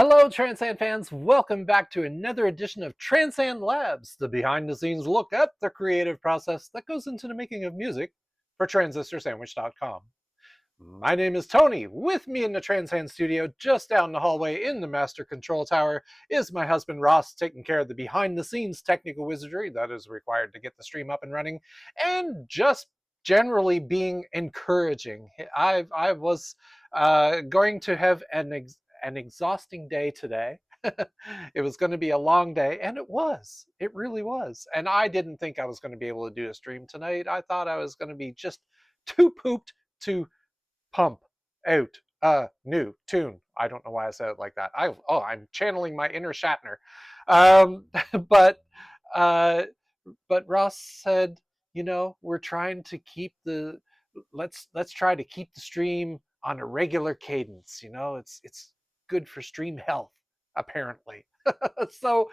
Hello, TranSan fans. Welcome back to another edition of TranSan Labs, the behind-the-scenes look at the creative process that goes into the making of music for TransistorSandwich.com. My name is Tony. With me in the TranSan studio, just down the hallway in the master control tower, is my husband Ross, taking care of the behind-the-scenes technical wizardry that is required to get the stream up and running, and just generally being encouraging. I was going to have an exhausting day today. It was going to be a long day, and it was. It really was. And I didn't think I was going to be able to do a stream tonight. I thought I was going to be just too pooped to pump out a new tune. I don't know why I said it like that. I'm channeling my inner Shatner. Um, but uh, but Ross said, we're trying to keep let's try to keep the stream on a regular cadence. It's good for stream health, apparently. So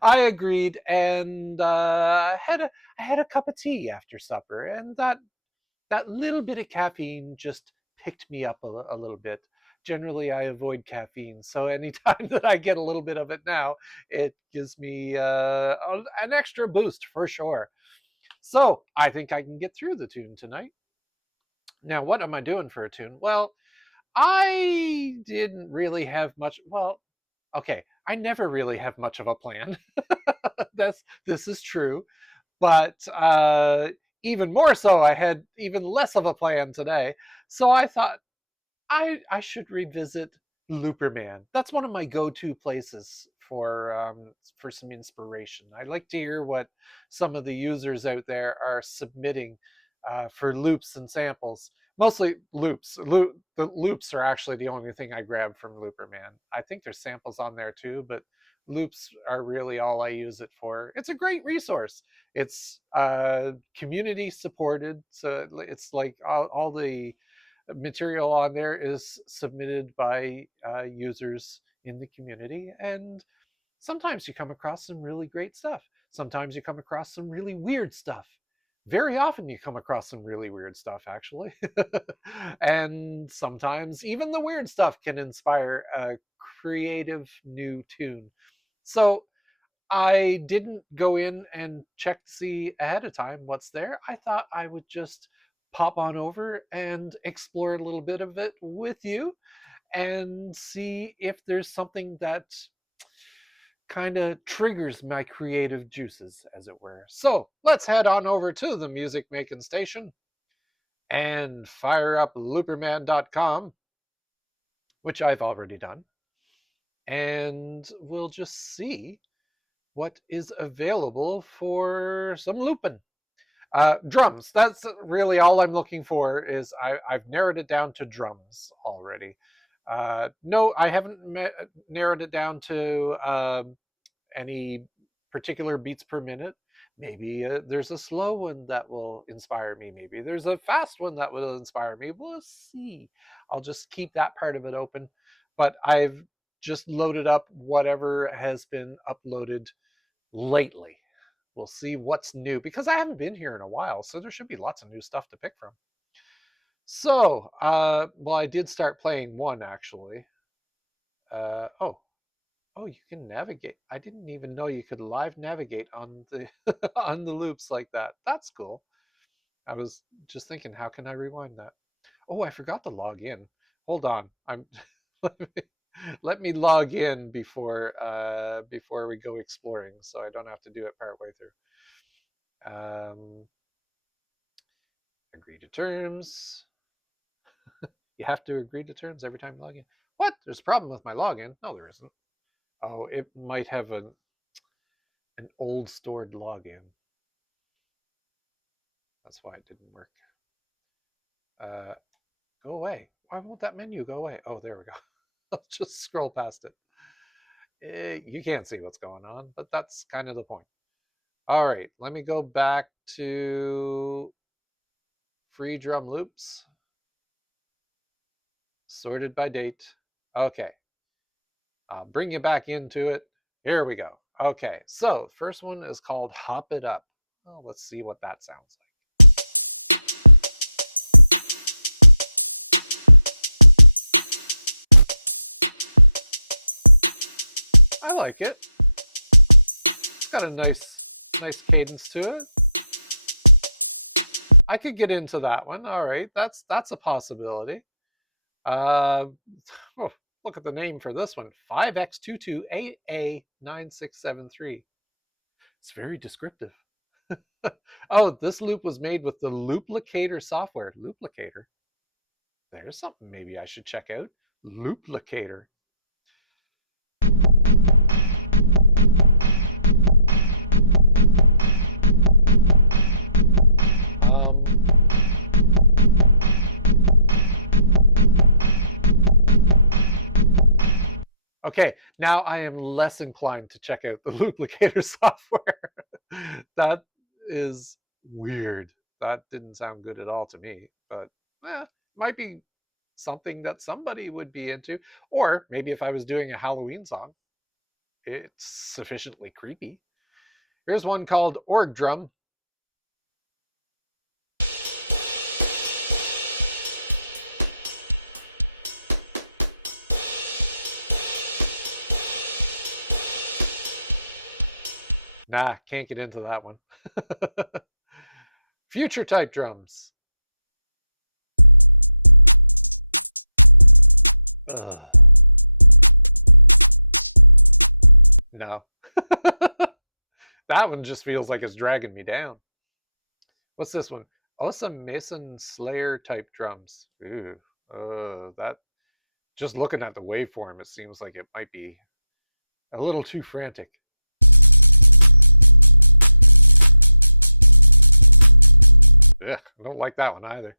I agreed, and I had a cup of tea after supper, and that little bit of caffeine just picked me up a little bit. Generally, I avoid caffeine, so anytime that I get a little bit of it now, it gives me an extra boost for sure. So I think I can get through the tune tonight. Now, what am I doing for a tune? Well, I didn't really have much. Well, okay, I never really have much of a plan. This is true, but even more so, I had even less of a plan today. So I thought I should revisit Looperman. That's one of my go-to places for some inspiration. I like to hear what some of the users out there are submitting for loops and samples. Mostly loops. The loops are actually the only thing I grab from Looperman. I think there's samples on there too, but loops are really all I use it for. It's a great resource. It's community supported, so it's like all the material on there is submitted by users in the community, and sometimes you come across some really great stuff. Sometimes you come across some really weird stuff. Very often you come across some really weird stuff, actually. And sometimes even the weird stuff can inspire a creative new tune. So I didn't go in and check to see ahead of time what's there. I thought I would just pop on over and explore a little bit of it with you and see if there's something that kind of triggers my creative juices, as it were. So let's head on over to the music making station and fire up looperman.com, which I've already done, and we'll just see what is available for some looping. Drums. That's really all I'm looking for. I've narrowed it down to drums already. No, I haven't narrowed it down to any particular beats per minute. Maybe there's a slow one that will inspire me. Maybe there's a fast one that will inspire me. We'll see. I'll just keep that part of it open. But I've just loaded up whatever has been uploaded lately. We'll see what's new, because I haven't been here in a while, so there should be lots of new stuff to pick from. So, well, I did start playing one, actually. Oh, you can navigate. I didn't even know you could live navigate on the on the loops like that. That's cool. I was just thinking, how can I rewind that? Oh, I forgot to log in. Hold on. Let me log in before we go exploring, so I don't have to do it partway through. Agree to terms. You have to agree to terms every time you log in. What? There's a problem with my login? No, there isn't. Oh, it might have an old stored login. That's why it didn't work. Go away. Why won't that menu go away? Oh, there we go. I'll just scroll past it. You can't see what's going on, but that's kind of the point. All right, let me go back to free drum loops. Sorted by date. Okay. I'll bring you back into it. Here we go. Okay, so first one is called Hop It Up. Well, let's see what that sounds like. I like it. It's got a nice cadence to it. I could get into that one. All right, that's a possibility. Oh, look at the name for this one: 5x22AA9673. It's very descriptive. Oh, this loop was made with the Looplicator software. Looplicator. There's something maybe I should check out. Looplicator. Okay, now I am less inclined to check out the Looplicator software. That is weird. That didn't sound good at all to me, but might be something that somebody would be into. Or maybe if I was doing a Halloween song, it's sufficiently creepy. Here's one called Org Drum. Nah, can't get into that one. Future type drums. Ugh. No. That one just feels like it's dragging me down. What's this one? Osa Mason Slayer type drums. Ooh, that. Just looking at the waveform, it seems like it might be a little too frantic. Ugh, I don't like that one either.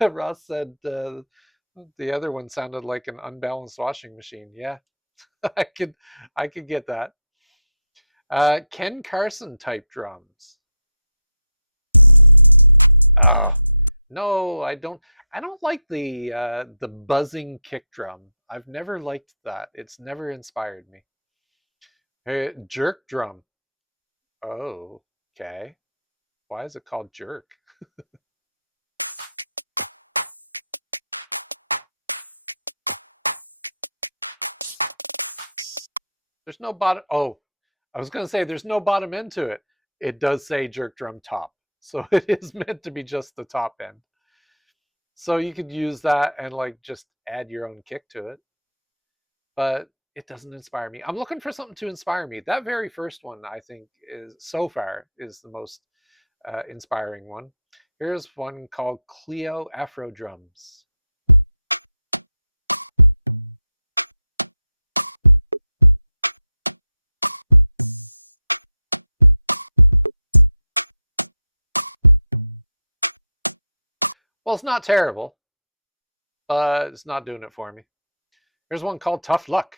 Ross said the other one sounded like an unbalanced washing machine. Yeah, I could get that. Ken Carson type drums. No, I don't like the buzzing kick drum. I've never liked that. It's never inspired me. Hey, jerk drum. Oh, okay. Why is it called jerk? There's no bottom. Oh, I was going to say there's no bottom end to it. It does say jerk drum top. So it is meant to be just the top end. So you could use that and like just add your own kick to it. But it doesn't inspire me. I'm looking for something to inspire me. That very first one, I think, is so far is the most inspiring one. Here's one called Clio Afro Drums. Well, it's not terrible, but it's not doing it for me. Here's one called Tough Luck.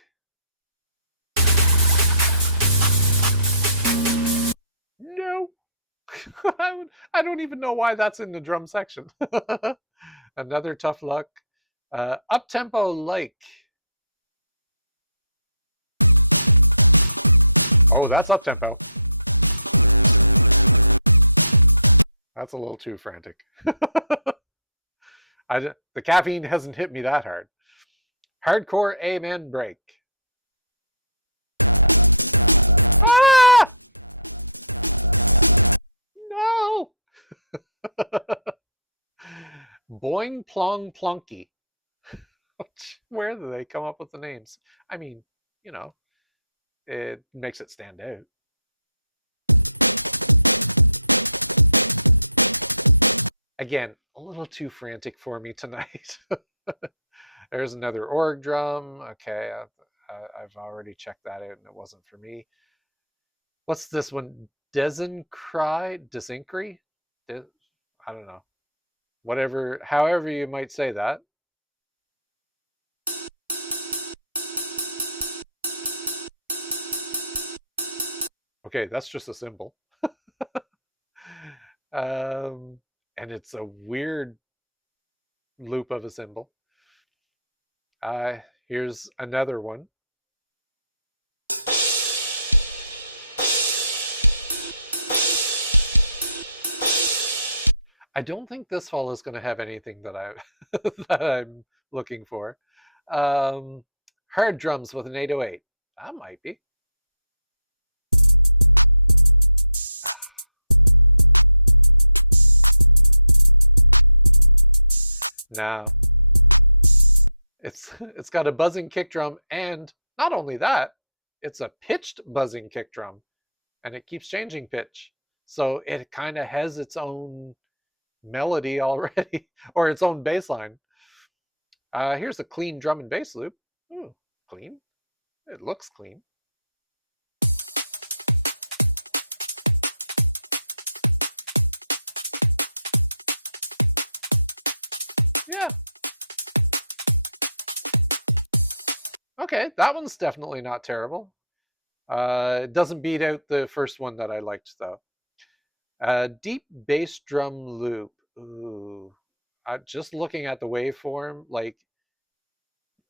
No. I don't even know why that's in the drum section. Another Tough Luck. Uptempo like. Oh, that's uptempo. That's a little too frantic. The caffeine hasn't hit me that hard. Hardcore amen break. Ah! No! Boing plong plonky. Where do they come up with the names? I mean, you know, it makes it stand out. Again, a little too frantic for me tonight. There's another org drum. Okay, I've already checked that out and it wasn't for me. What's this one? Desincry? I don't know. Whatever, however you might say that. Okay, that's just a cymbal. And it's a weird loop of a cymbal. Here's another one. I don't think this fall is going to have anything that I'm looking for. Hard drums with an 808. That might be. No. It's got a buzzing kick drum, and not only that, it's a pitched buzzing kick drum, and it keeps changing pitch. So it kind of has its own melody already, or its own bass line. Here's a clean drum and bass loop. Ooh, clean. It looks clean. Yeah. Okay, that one's definitely not terrible. It doesn't beat out the first one that I liked, though. Deep bass drum loop. Ooh. Just looking at the waveform, like,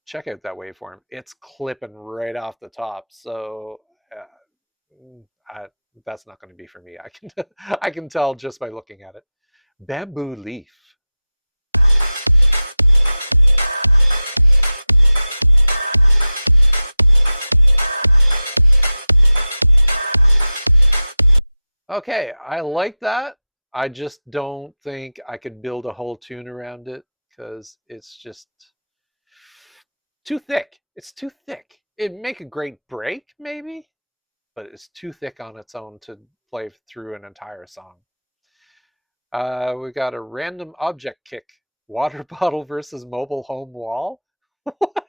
check out that waveform. It's clipping right off the top. So that's not going to be for me. I can tell just by looking at it. Bamboo leaf. Okay, I like that. I just don't think I could build a whole tune around it because it's just too thick. It's too thick. It'd make a great break, maybe, but it's too thick on its own to play through an entire song. We got a random object kick. Water bottle versus mobile home wall? What?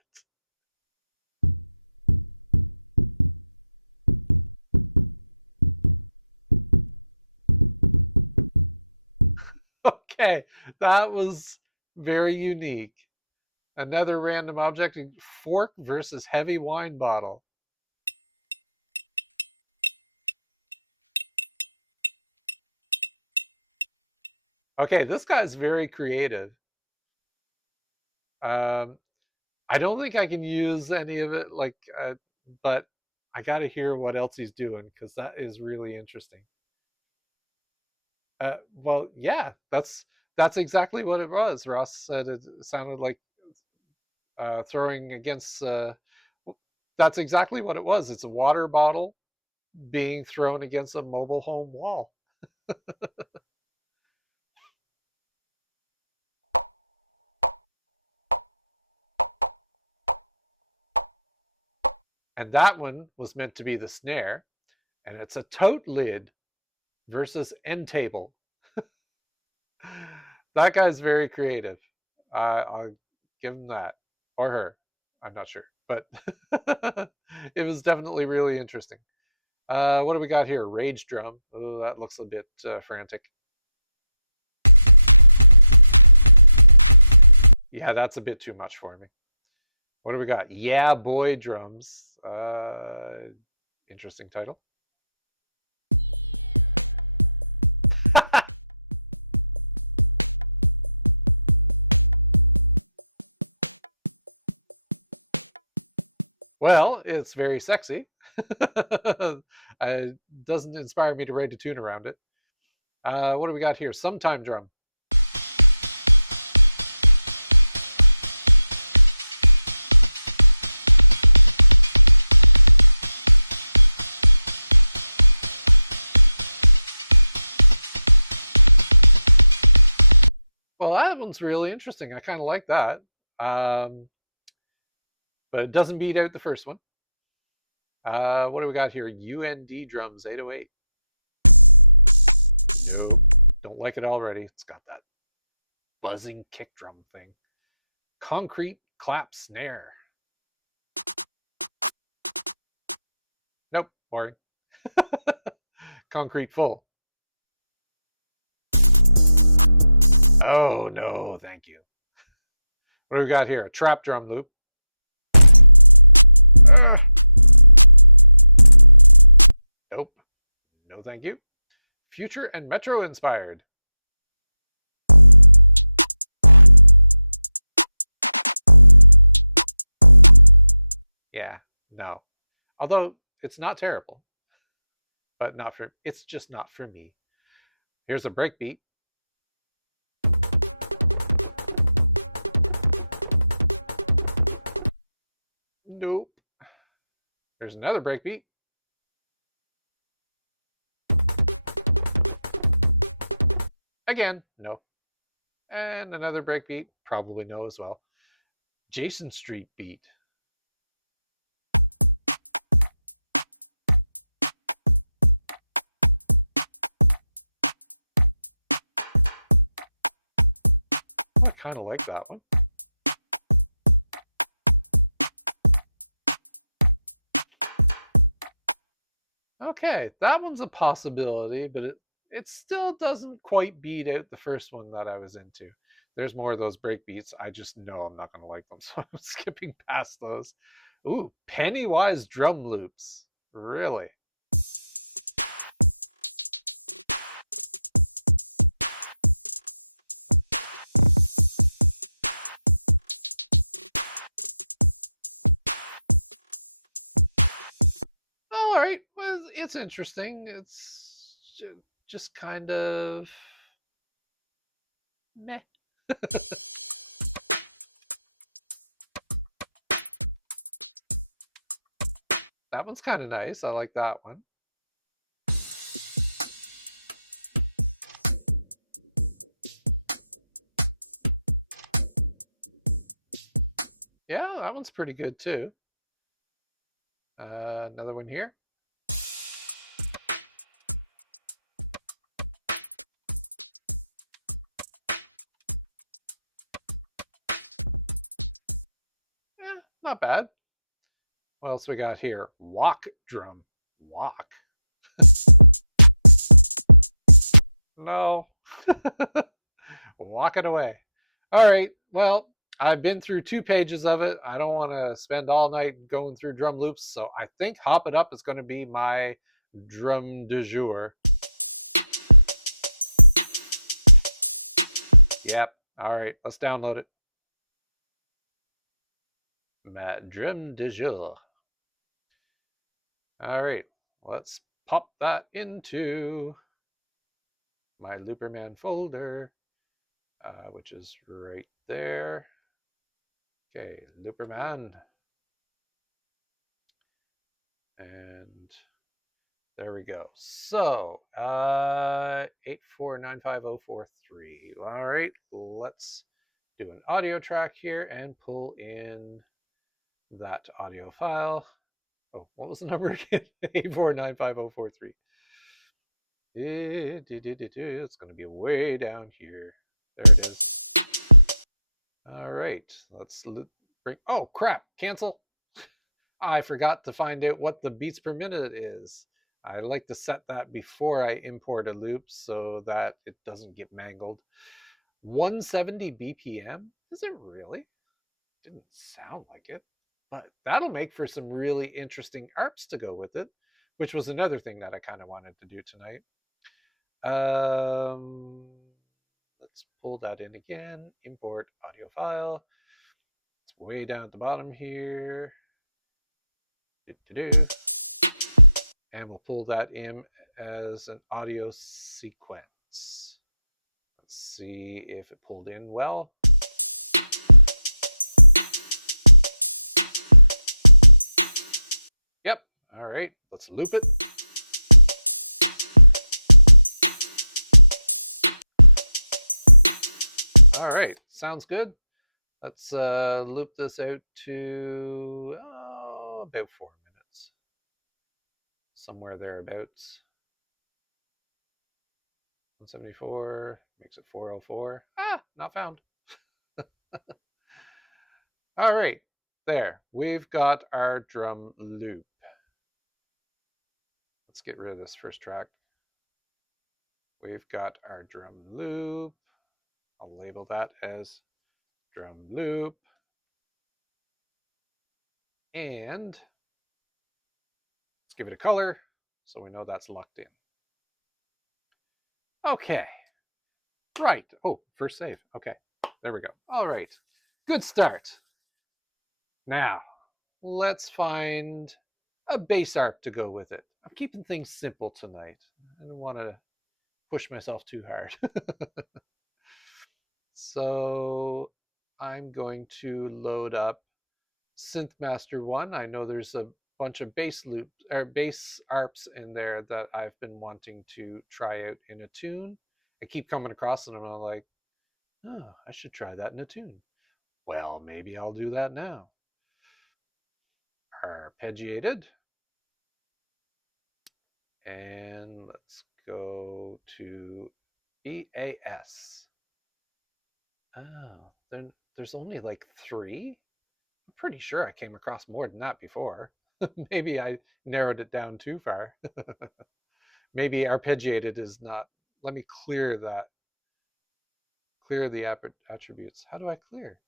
Okay, that was very unique. Another random object, fork versus heavy wine bottle. Okay, this guy's very creative. I don't think I can use any of it, like, but I got to hear what else he's doing because that is really interesting. Well, yeah, that's exactly what it was. Ross said it sounded like throwing against. That's exactly what it was. It's a water bottle being thrown against a mobile home wall. And that one was meant to be the snare, and it's a tote lid versus end table. That guy's very creative. I'll give him that, or her. I'm not sure, but it was definitely really interesting. What do we got here? Rage drum. Oh, that looks a bit frantic. Yeah, that's a bit too much for me. What do we got? Yeah, boy drums. Interesting title. Well, it's very sexy. It doesn't inspire me to write a tune around it. What do we got here? Sometime drum. Well, that one's really interesting. I kind of like that. But it doesn't beat out the first one. What do we got here? UND drums 808. Nope. Don't like it already. It's got that buzzing kick drum thing. Concrete clap snare. Nope. Boring. Concrete full. Oh, no. Thank you. What do we got here? A trap drum loop. Nope. No, thank you. Future and Metro inspired. Yeah, no. Although it's not terrible, but it's just not for me. Here's a breakbeat. Nope. There's another breakbeat. Again, no. And another breakbeat, probably no as well. Jason Street beat. Oh, I kind of like that one. Okay, that one's a possibility, but it still doesn't quite beat out the first one that I was into. There's more of those breakbeats. I just know I'm not going to like them, so I'm skipping past those. Ooh, Pennywise drum loops. Really? All right, well, it's interesting. It's just kind of meh. That one's kind of nice. I like that one. Yeah, that one's pretty good too. Another one here. Yeah, not bad. What else we got here? Walk drum. Walk. No. Walk it away. All right. Well, I've been through 2 pages of it. I don't want to spend all night going through drum loops, so I think Hop It Up is going to be my drum du jour. Yep. All right. Let's download it. My drum du jour. All right. Let's pop that into my Looperman folder, which is right there. Okay, Looperman. And there we go. So, 8495043. All right, let's do an audio track here and pull in that audio file. Oh, what was the number again? 8495043. It's going to be way down here. There it is. All right, let's bring. Oh, crap, cancel. I forgot to find out what the beats per minute is. I like to set that before I import a loop so that it doesn't get mangled. 170 BPM? Is it really? Didn't sound like it. But that'll make for some really interesting arps to go with it, which was another thing that I kind of wanted to do tonight. Let's pull that in again. Import audio file. It's way down at the bottom here. And we'll pull that in as an audio sequence. Let's see if it pulled in well. Yep. All right. Let's loop it. All right. Sounds good. Let's loop this out to about 4 minutes. Somewhere thereabouts. 174 makes it 404. Ah, not found. All right, there. We've got our drum loop. Let's get rid of this first track. We've got our drum loop. I'll label that as drum loop. And let's give it a color so we know that's locked in. Okay. Right. Oh, first save. Okay. There we go. All right. Good start. Now, let's find a bass arp to go with it. I'm keeping things simple tonight. I don't want to push myself too hard. So I'm going to load up SynthMaster One. I know there's a bunch of bass loops or bass arps in there that I've been wanting to try out in a tune. I keep coming across them and I'm like, oh, I should try that in a tune. Well, maybe I'll do that now. Arpeggiated. And let's go to EAS. Oh, then there's only like 3? I'm pretty sure I came across more than that before. Maybe I narrowed it down too far. Maybe arpeggiated is not. Let me clear that. Clear the attributes. How do I clear?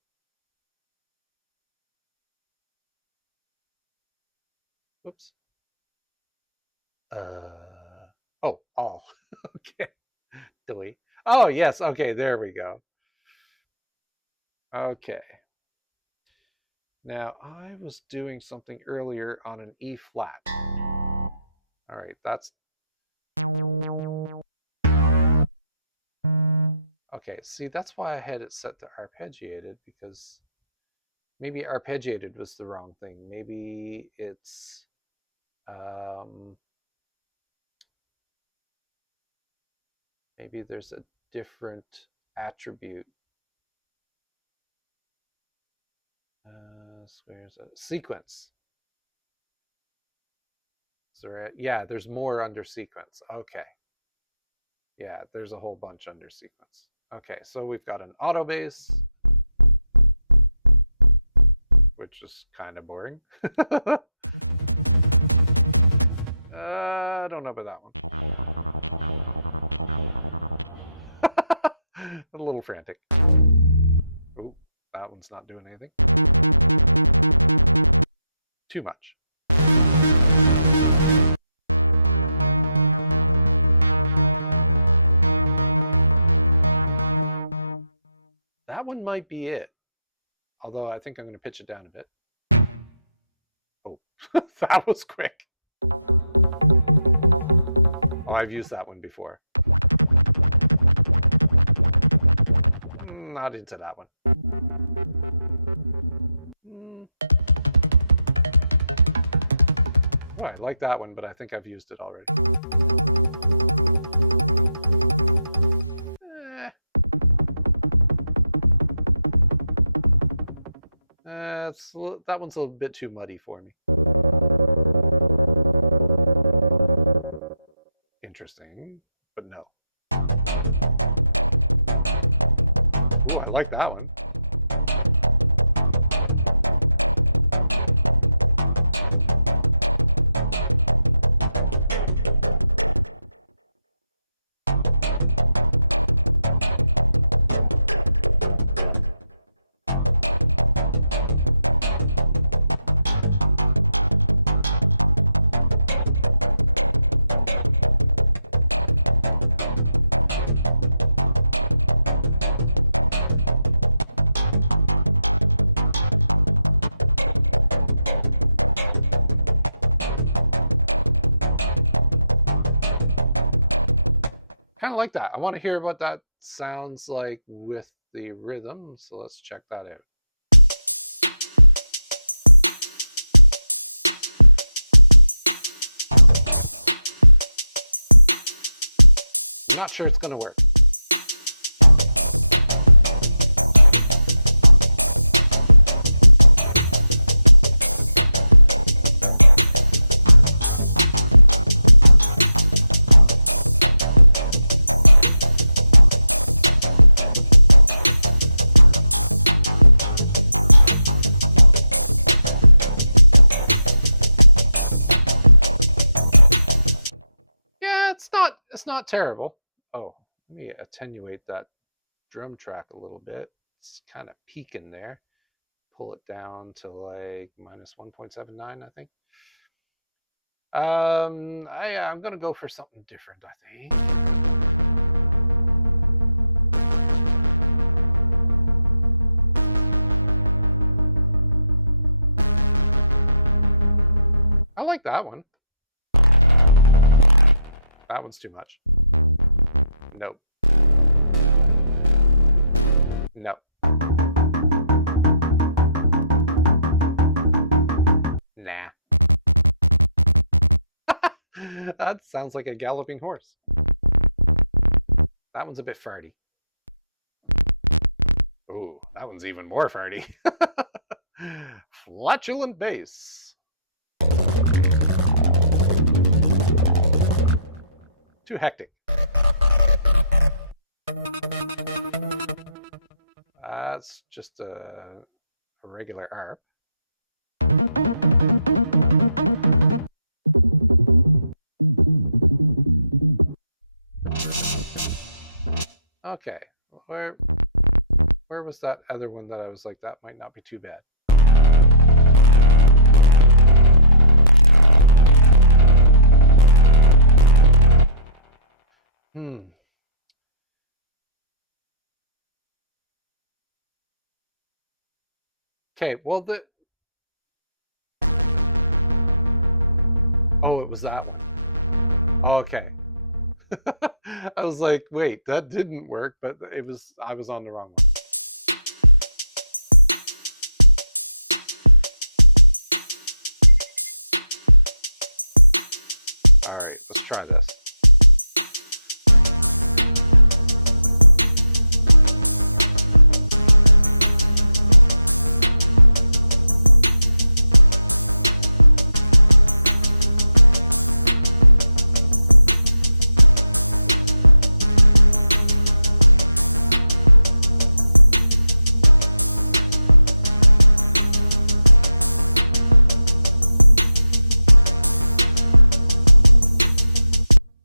Whoops. Oh, all. Okay. Delete. Oh, yes. Okay, there we go. Okay. Now, I was doing something earlier on an E flat. All right, that's... Okay, see, that's why I had it set to arpeggiated, because maybe arpeggiated was the wrong thing. Maybe it's... maybe there's a different attribute. Where's a sequence? Is there yeah, there's more under sequence. Okay. Yeah, there's a whole bunch under sequence. Okay, so we've got an auto bass, which is kind of boring. I don't know about that one. A little frantic. Oh, that one's not doing anything. Too much. That one might be it. Although I think I'm going to pitch it down a bit. Oh, that was quick. Oh, I've used that one before. Not into that one. Oh, I like that one, but I think I've used it already. That one's a bit too muddy for me. Interesting, but no. Ooh, I like that one. Kind of like that. I want to hear what that sounds like with the rhythm, so let's check that out. I'm not sure it's going to work. It's not terrible. Oh, let me attenuate that drum track a little bit. It's kind of peaking there. Pull it down to like minus 1.79, I think. I'm gonna go for something different, I think. I like that one. That one's too much. Nope. No. Nah. That sounds like a galloping horse. That one's a bit farty. Ooh, that one's even more farty. Flatulent bass. Too hectic. That's just a regular arp. Okay, where was that other one that I was like, that might not be too bad? Okay, well oh, it was that one. Okay. I was like, wait, that didn't work, but I was on the wrong one. All right, let's try this.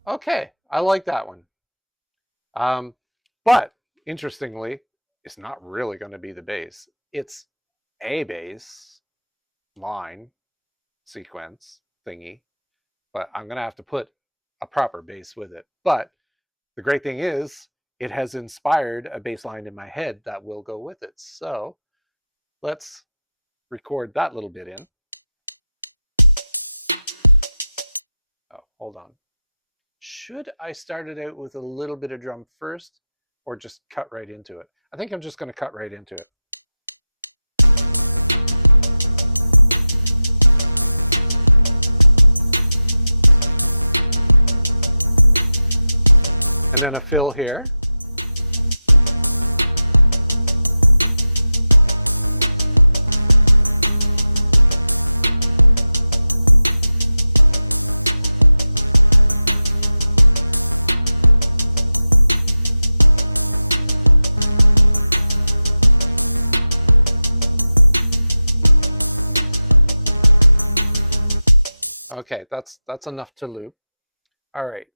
Okay, I like that one. But interestingly, it's not really going to be the bass. It's a bass line sequence thingy, but I'm going to have to put a proper bass with it. But the great thing is, it has inspired a bass line in my head that will go with it. So let's record that little bit in. Oh, hold on. Should I start it out with a little bit of drum first or just cut right into it? I think I'm just going to cut right into it. And then a fill here. Okay, that's enough to loop. All right,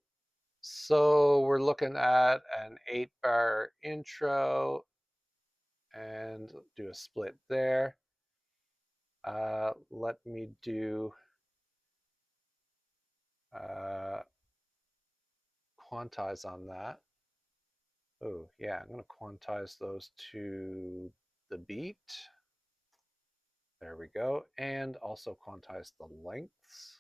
so we're looking at an 8-bar intro and do a split there. Let me do quantize on that. Oh yeah, I'm going to quantize those to the beat. There we go, and also quantize the lengths.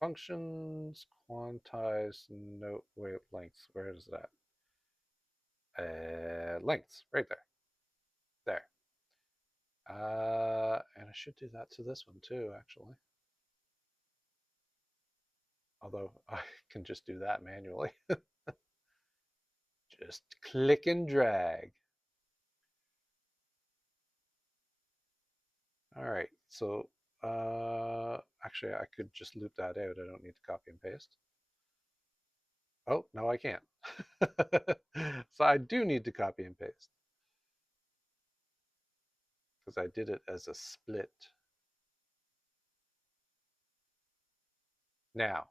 Functions, quantize, note, wait, lengths, where is that? Lengths, right there. There. And I should do that to this one too, actually. Although I can just do that manually. Just click and drag. All right, so actually I could just loop that out. I don't need to copy and paste. Oh, no, I can't. So I do need to copy and paste because I did it as a split. Now,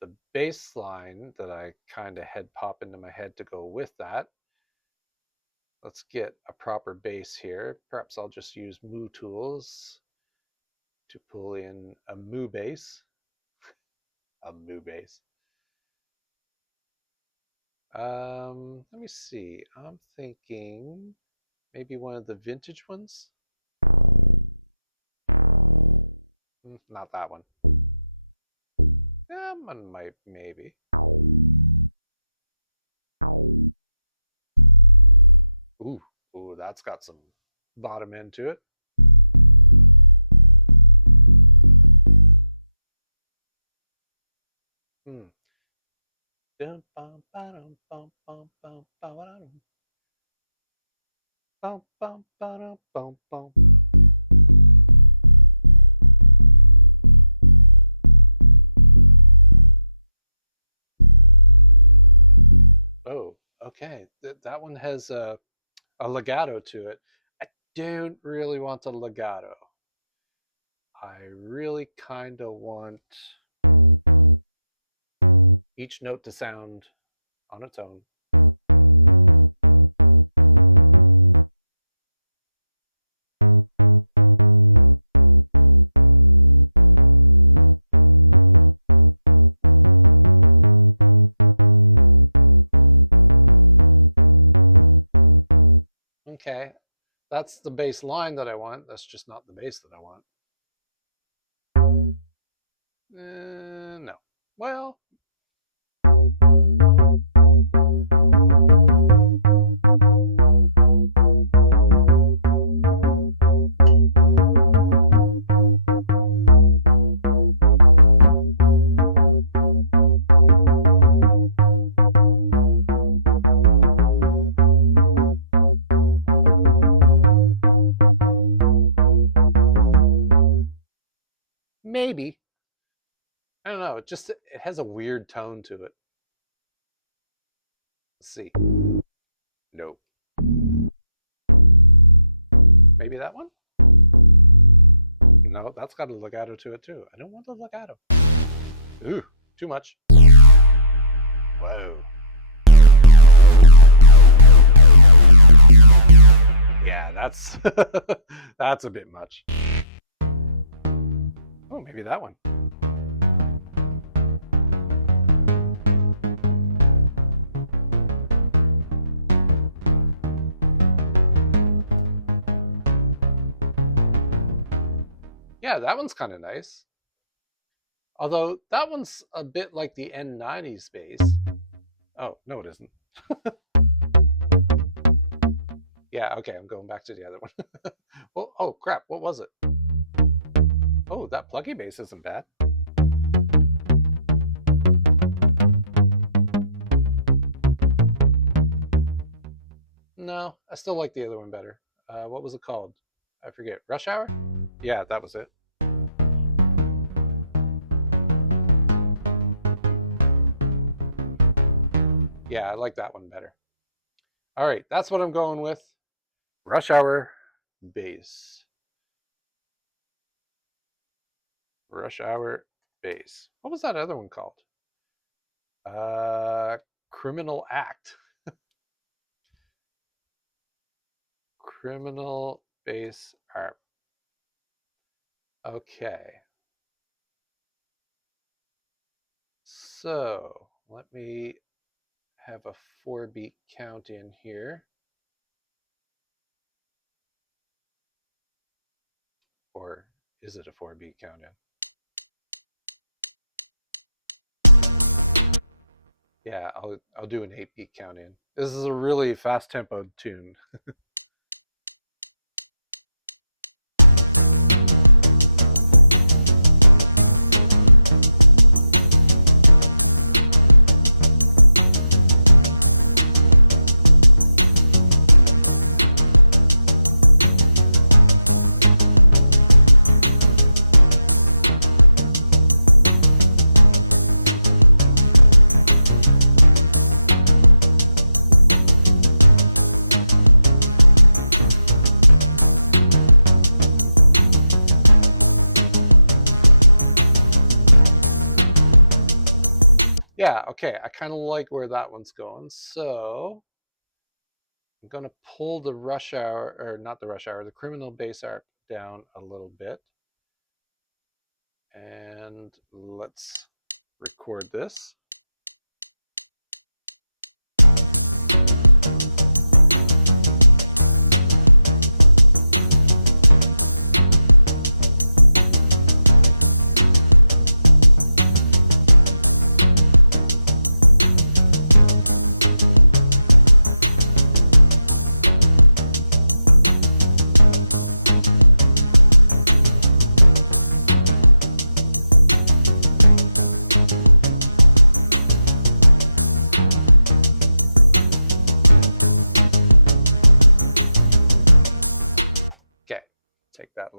the bass line that I kind of had pop into my head to go with that, let's get a proper bass here. Perhaps I'll just use MuTools to pull in a Mu bass. A Mu bass. Let me see. I'm thinking maybe one of the vintage ones. Not that one. Yeah, one might, maybe. Ooh, that's got some bottom end to it. Oh, okay. That one has a legato to it. I don't really want a legato. I really kind of want each note to sound on its own. Okay, that's the bass line that I want. That's just not the bass that I want. No. Well, maybe. I don't know. It has a weird tone to it. Let's see. Nope. Maybe that one? No, that's got a legato to it too. I don't want the legato. Ooh, too much. Whoa. Yeah, that's that's a bit much. Oh, maybe that one. Yeah, that one's kind of nice. Although that one's a bit like the N90s bass. Oh, no, it isn't. Yeah, okay, I'm going back to the other one. Well, oh, crap, what was it? Oh, that pluggy bass isn't bad. No, I still like the other one better. What was it called? I forget. Rush Hour? Yeah, that was it. Yeah, I like that one better. All right, that's what I'm going with. Rush Hour Bass. Rush Hour Bass. What was that other one called? Criminal Act. Criminal Bass Arp. Okay. So let me have a 4-beat count in here. Or is it a 4-beat count in? Yeah, I'll do an 8-beat count in. This is a really fast tempo tune. Yeah, okay, I kind of like where that one's going. So I'm going to pull the Rush Hour, or not the Rush Hour, the Criminal Bass Arp down a little bit. And let's record this.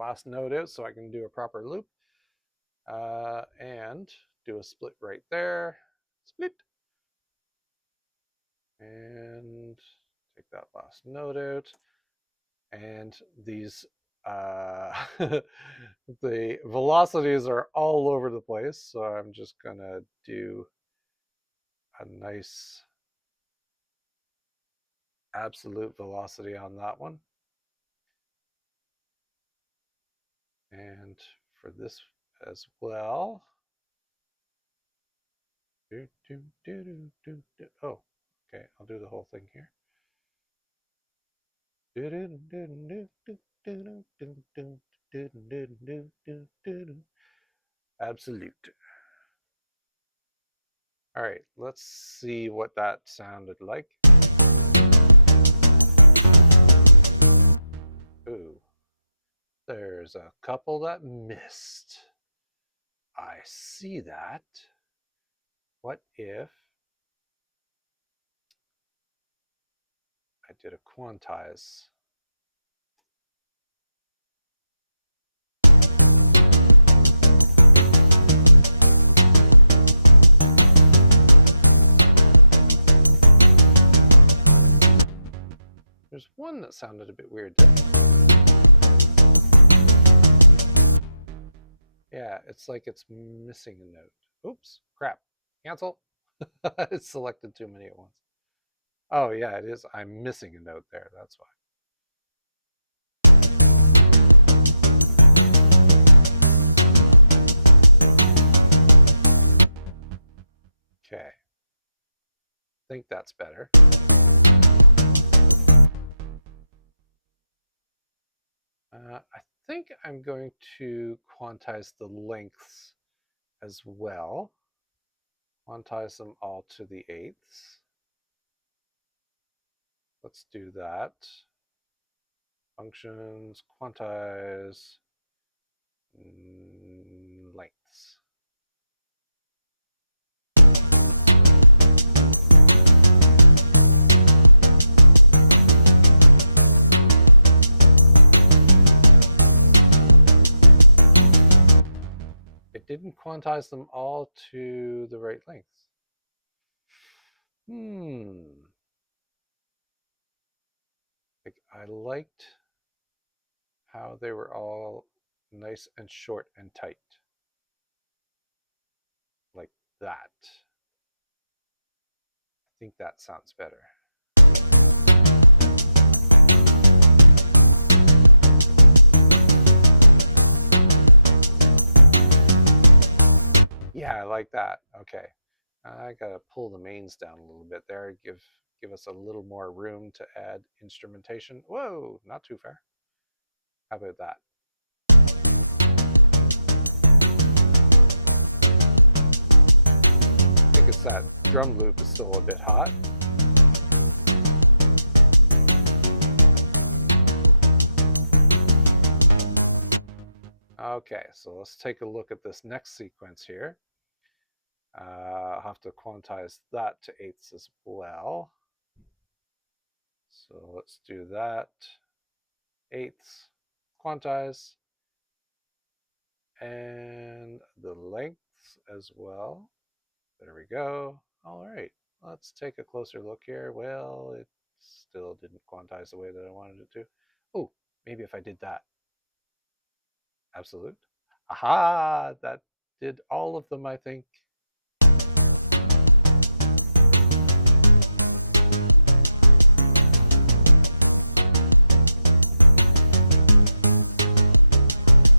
last note out so I can do a proper loop. And do a split right there. Split. And take that last note out. And these the velocities are all over the place, so I'm just gonna do a nice absolute velocity on that one. And for this as well. Oh, okay, I'll do the whole thing here. Absolute. All right, let's see what that sounded like. Ooh, there's a couple that missed. I see that. What if I did a quantize? There's one that sounded a bit weird there. Yeah, it's like it's missing a note. Oops, crap. Cancel. It's selected too many at once. Oh, yeah, it is. I'm missing a note there. That's why. Okay. I think that's better. I think I'm going to quantize the lengths as well. Quantize them all to the eighths. Let's do that. Functions, quantize, lengths. It didn't quantize them all to the right lengths. Like, I liked how they were all nice and short and tight. Like that. I think that sounds better. Yeah, I like that. Okay. I gotta pull the mains down a little bit there, give us a little more room to add instrumentation. Whoa, not too far. How about that? I think it's that drum loop is still a bit hot. Okay, so let's take a look at this next sequence here. I'll have to quantize that to eighths as well. So let's do that. Eighths, quantize, and the lengths as well. There we go. All right, let's take a closer look here. Well, it still didn't quantize the way that I wanted it to. Oh, maybe if I did that. Absolute. Aha, that did all of them, I think.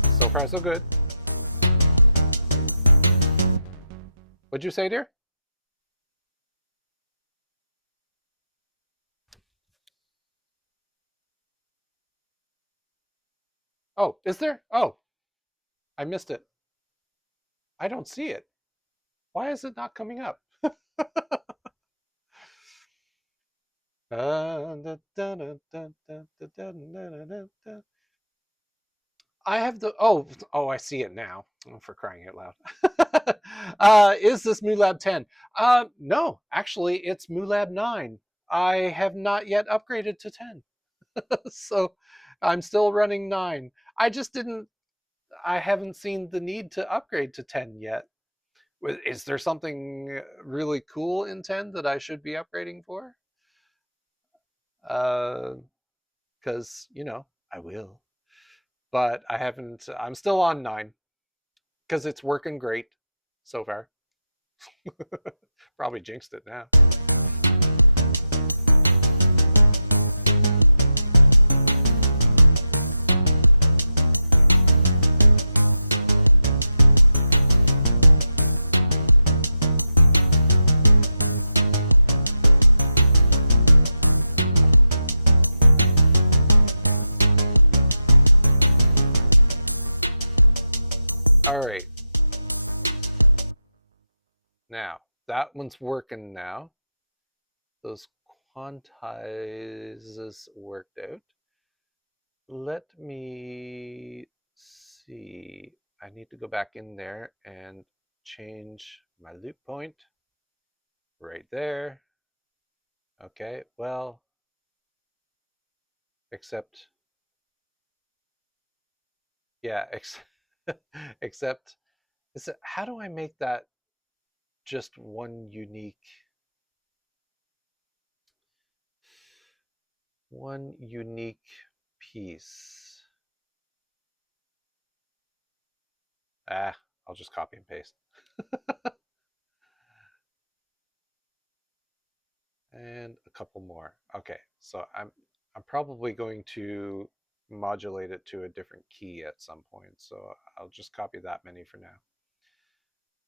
So far, so good. What'd you say, dear? Oh, is there? Oh, I missed it. I don't see it. Why is it not coming up? I have the, oh, I see it now. Oh, for crying out loud. Is this MuLab 10? No, actually, it's MuLab 9. I have not yet upgraded to 10. So I'm still running 9. I just didn't. I haven't seen the need to upgrade to 10 yet. Is there something really cool in 10 that I should be upgrading for? Because I will. But I haven't. I'm still on 9 because it's working great so far. Probably jinxed it now. All right. Now, that one's working now. Those quantizes worked out. Let me see. I need to go back in there and change my loop point right there. Okay, well, except, yeah, except, how do I make that just one unique piece? I'll just copy and paste. And a couple more. Okay, so I'm probably going to modulate it to a different key at some point, so I'll just copy that many for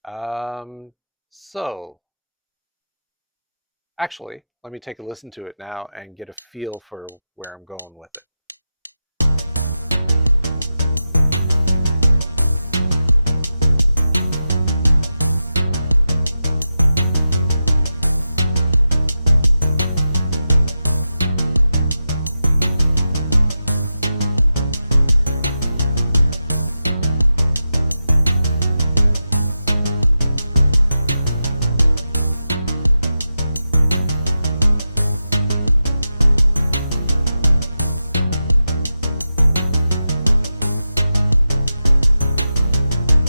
now. So actually, let me take a listen to it now and get a feel for where I'm going with it.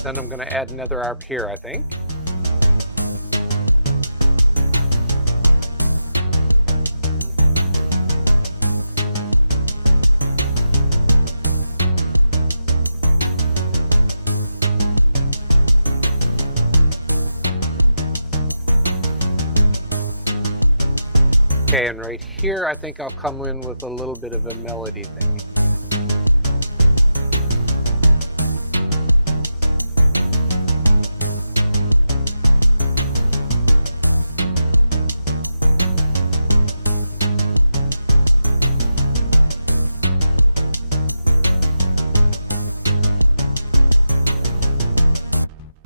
Then I'm going to add another arp here, I think. Okay, and right here, I think I'll come in with a little bit of a melody thing.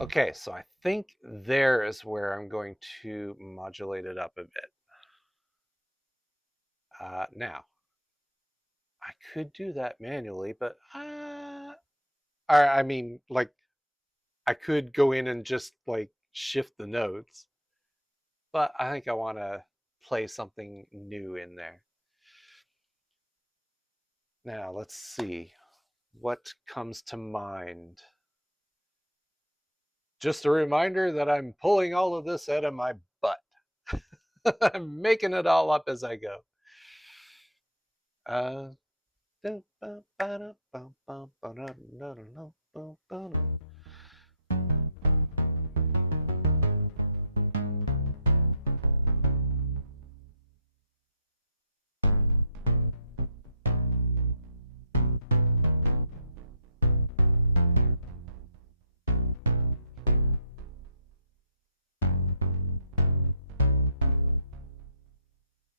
Okay, so I think there is where I'm going to modulate it up a bit. Now, I could do that manually, but I mean, like, I could go in and just like shift the notes, but I think I want to play something new in there. Now, let's see what comes to mind. Just a reminder that I'm pulling all of this out of my butt. I'm making it all up as I go.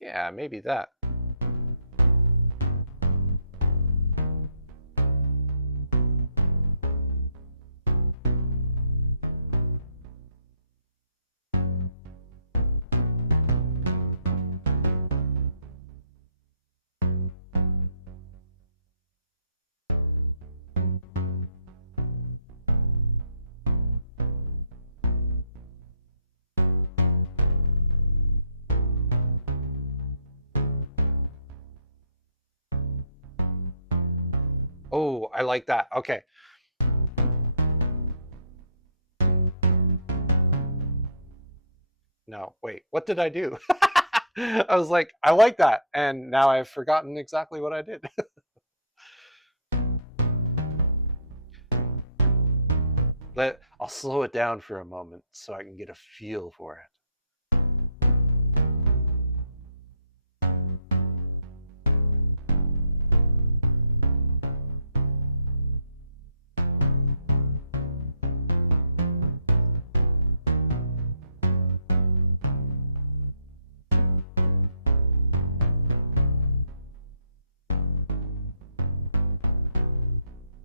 Yeah, maybe that. Oh, I like that. Okay. No, wait, what did I do? I was like, I like that. And now I've forgotten exactly what I did. I'll slow it down for a moment so I can get a feel for it.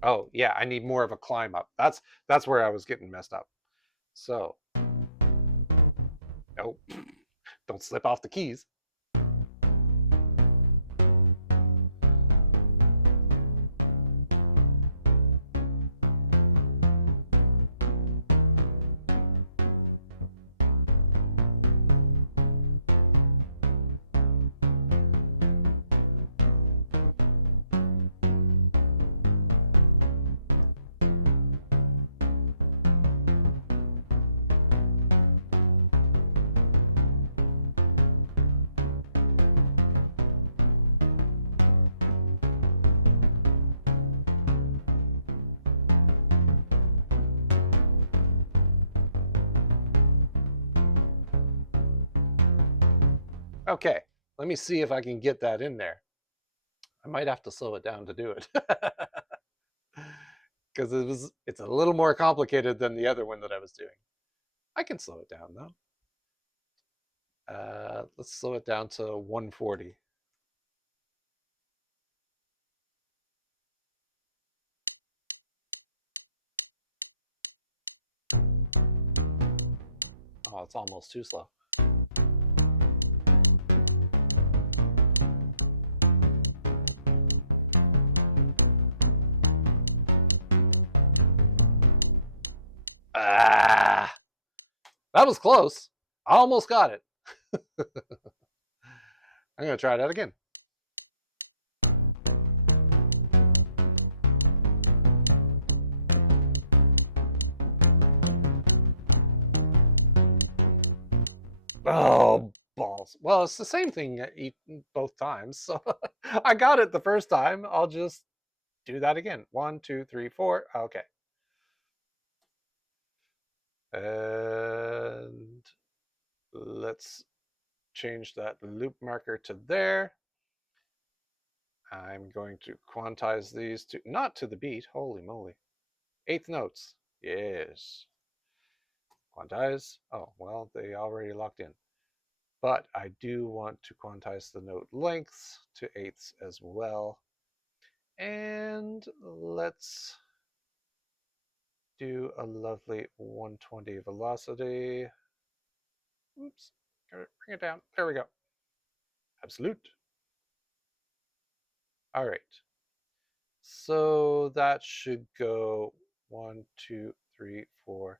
Oh, yeah, I need more of a climb up. That's where I was getting messed up. So, oh, don't slip off the keys. Okay, let me see if I can get that in there. I might have to slow it down to do it. Because it's a little more complicated than the other one that I was doing. I can slow it down though. Let's slow it down to 140. Oh, it's almost too slow. Ah, that was close. I almost got it. I'm going to try that again. Oh, balls. Well, it's the same thing both times. So I got it the first time. I'll just do that again. 1, 2, 3, 4. Okay. And let's change that loop marker to there. I'm going to quantize these to, not to the beat, holy moly. Eighth notes, yes. Quantize, oh, well, they already locked in. But I do want to quantize the note lengths to eighths as well. And let's do a lovely 120 velocity. Oops, bring it down, there we go. Absolute. All right. So that should go 1, 2, 3, 4,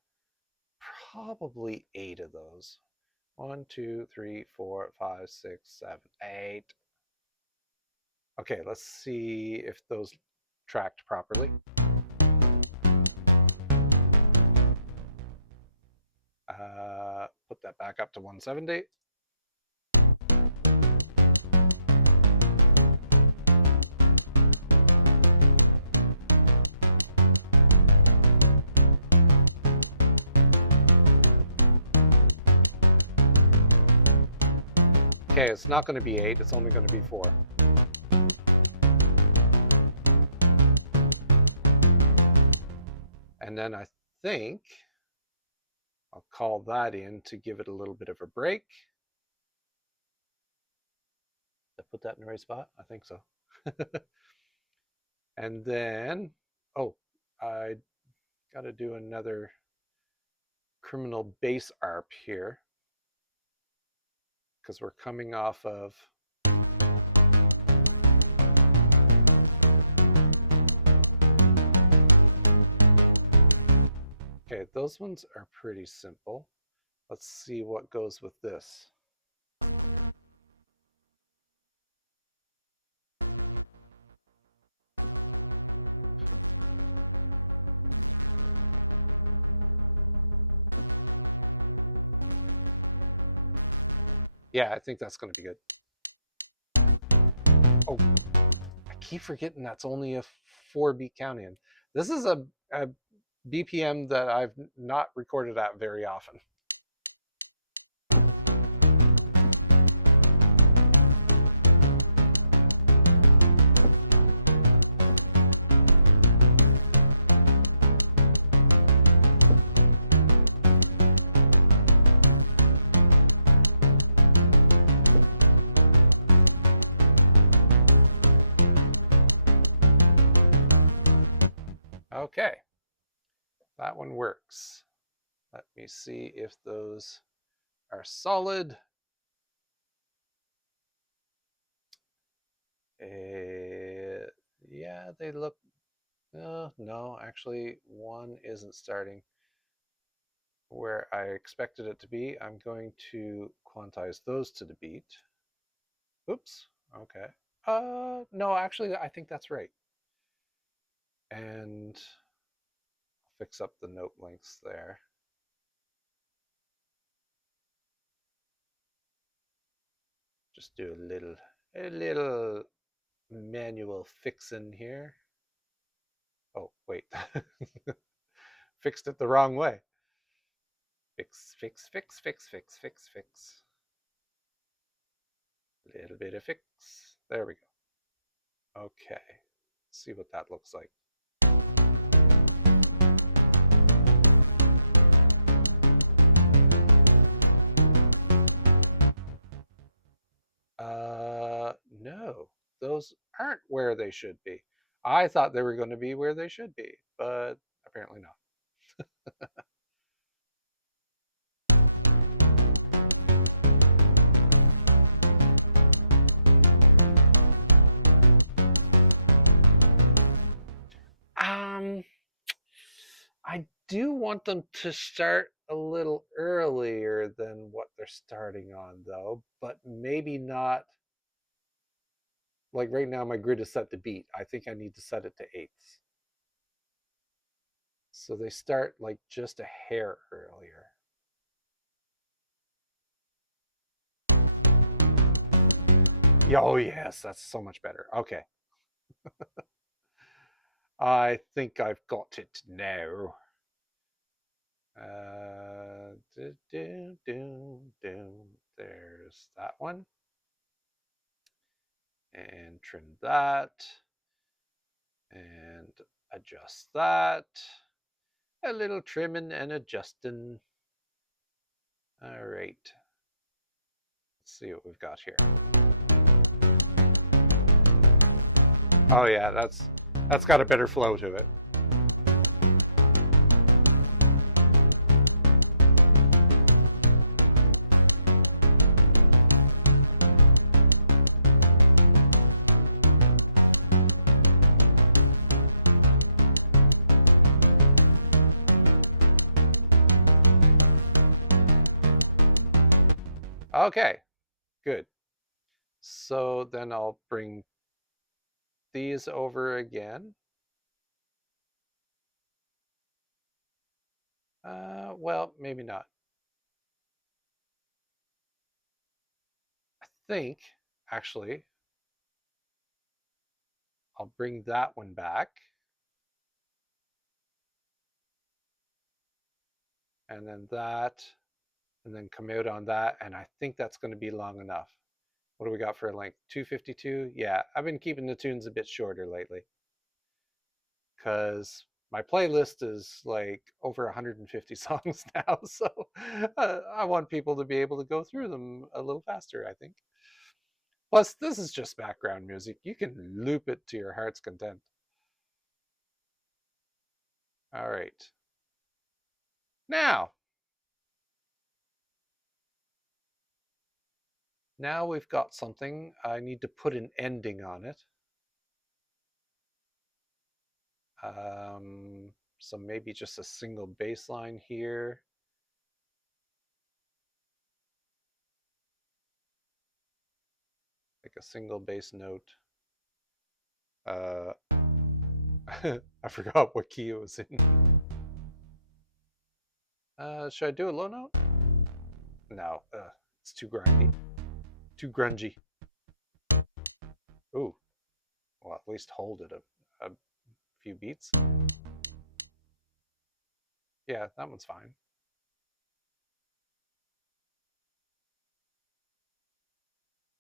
probably 8 of those. 1, 2, 3, 4, 5, 6, 7, 8. Okay, let's see if those tracked properly. Put that back up to 170. Okay, it's not going to be 8, it's only going to be 4. And then I think I'll call that in to give it a little bit of a break. Did I put that in the right spot? I think so. And then, oh, I got to do another criminal bass arp here because we're coming off of okay, those ones are pretty simple. Let's see what goes with this. Yeah, I think that's going to be good. Oh, I keep forgetting that's only a 4-beat count in. This is a BPM that I've not recorded at very often. Okay, that one works. Let me see if those are solid. Yeah, they look, no, actually one isn't starting where I expected it to be. I'm going to quantize those to the beat. Oops, okay. No, actually I think that's right. And I'll fix up the note lengths there. Just do a little manual fixing here. Oh, wait. Fixed it the wrong way. Fix, fix, fix, fix, fix, fix, fix. A little bit of fix. There we go. Okay. Let's see what that looks like. No. Those aren't where they should be. I thought they were going to be where they should be, but apparently not. I do want them to start a little earlier than what they're starting on, though, but maybe not. Like right now, my grid is set to beat. I think I need to set it to eighths. So they start like just a hair earlier. Oh, yes, that's so much better. Okay. I think I've got it now. There's that one. And trim that. And adjust that. A little trimming and adjusting. All right. Let's see what we've got here. Oh yeah, that's got a better flow to it. Okay, good. So then I'll bring these over again. Well, maybe not. I think, actually, I'll bring that one back. And then that, and then come out on that. And I think that's going to be long enough. What do we got for a length? 252? Yeah, I've been keeping the tunes a bit shorter lately. Because my playlist is like over 150 songs now. So I want people to be able to go through them a little faster, I think. Plus, this is just background music. You can loop it to your heart's content. All right. Now we've got something. I need to put an ending on it. So maybe just a single bass line here. Like a single bass note. I forgot what key it was in. Should I do a low note? No, it's too grindy. Too grungy. Ooh. Well, at least hold it a few beats. Yeah, that one's fine.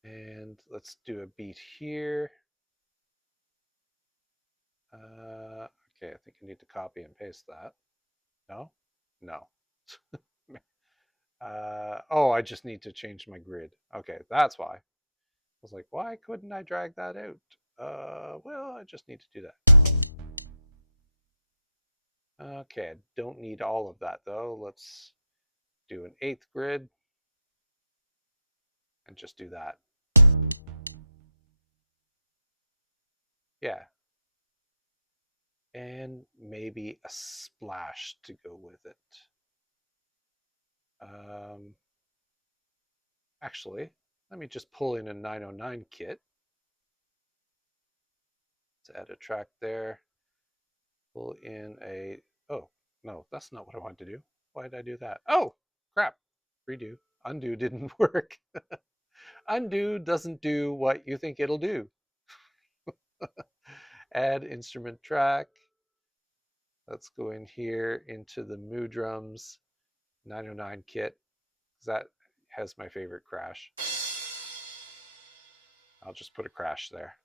And let's do a beat here. Okay, I think I need to copy and paste that. No? No. Oh, I just need to change my grid. Okay, that's why. I was like, why couldn't I drag that out? Well, I just need to do that. Okay, I don't need all of that though. Let's do an 8th grid and just do that. Yeah. And maybe a splash to go with it. Actually, let me just pull in a 909 kit. Let's add a track there. Pull in a, oh, no, that's not what I wanted to do. Why did I do that? Oh, crap. Redo. Undo didn't work. Undo doesn't do what you think it'll do. Add instrument track. Let's go in here into the MuDrums 909 kit, because that has my favorite crash. I'll just put a crash there.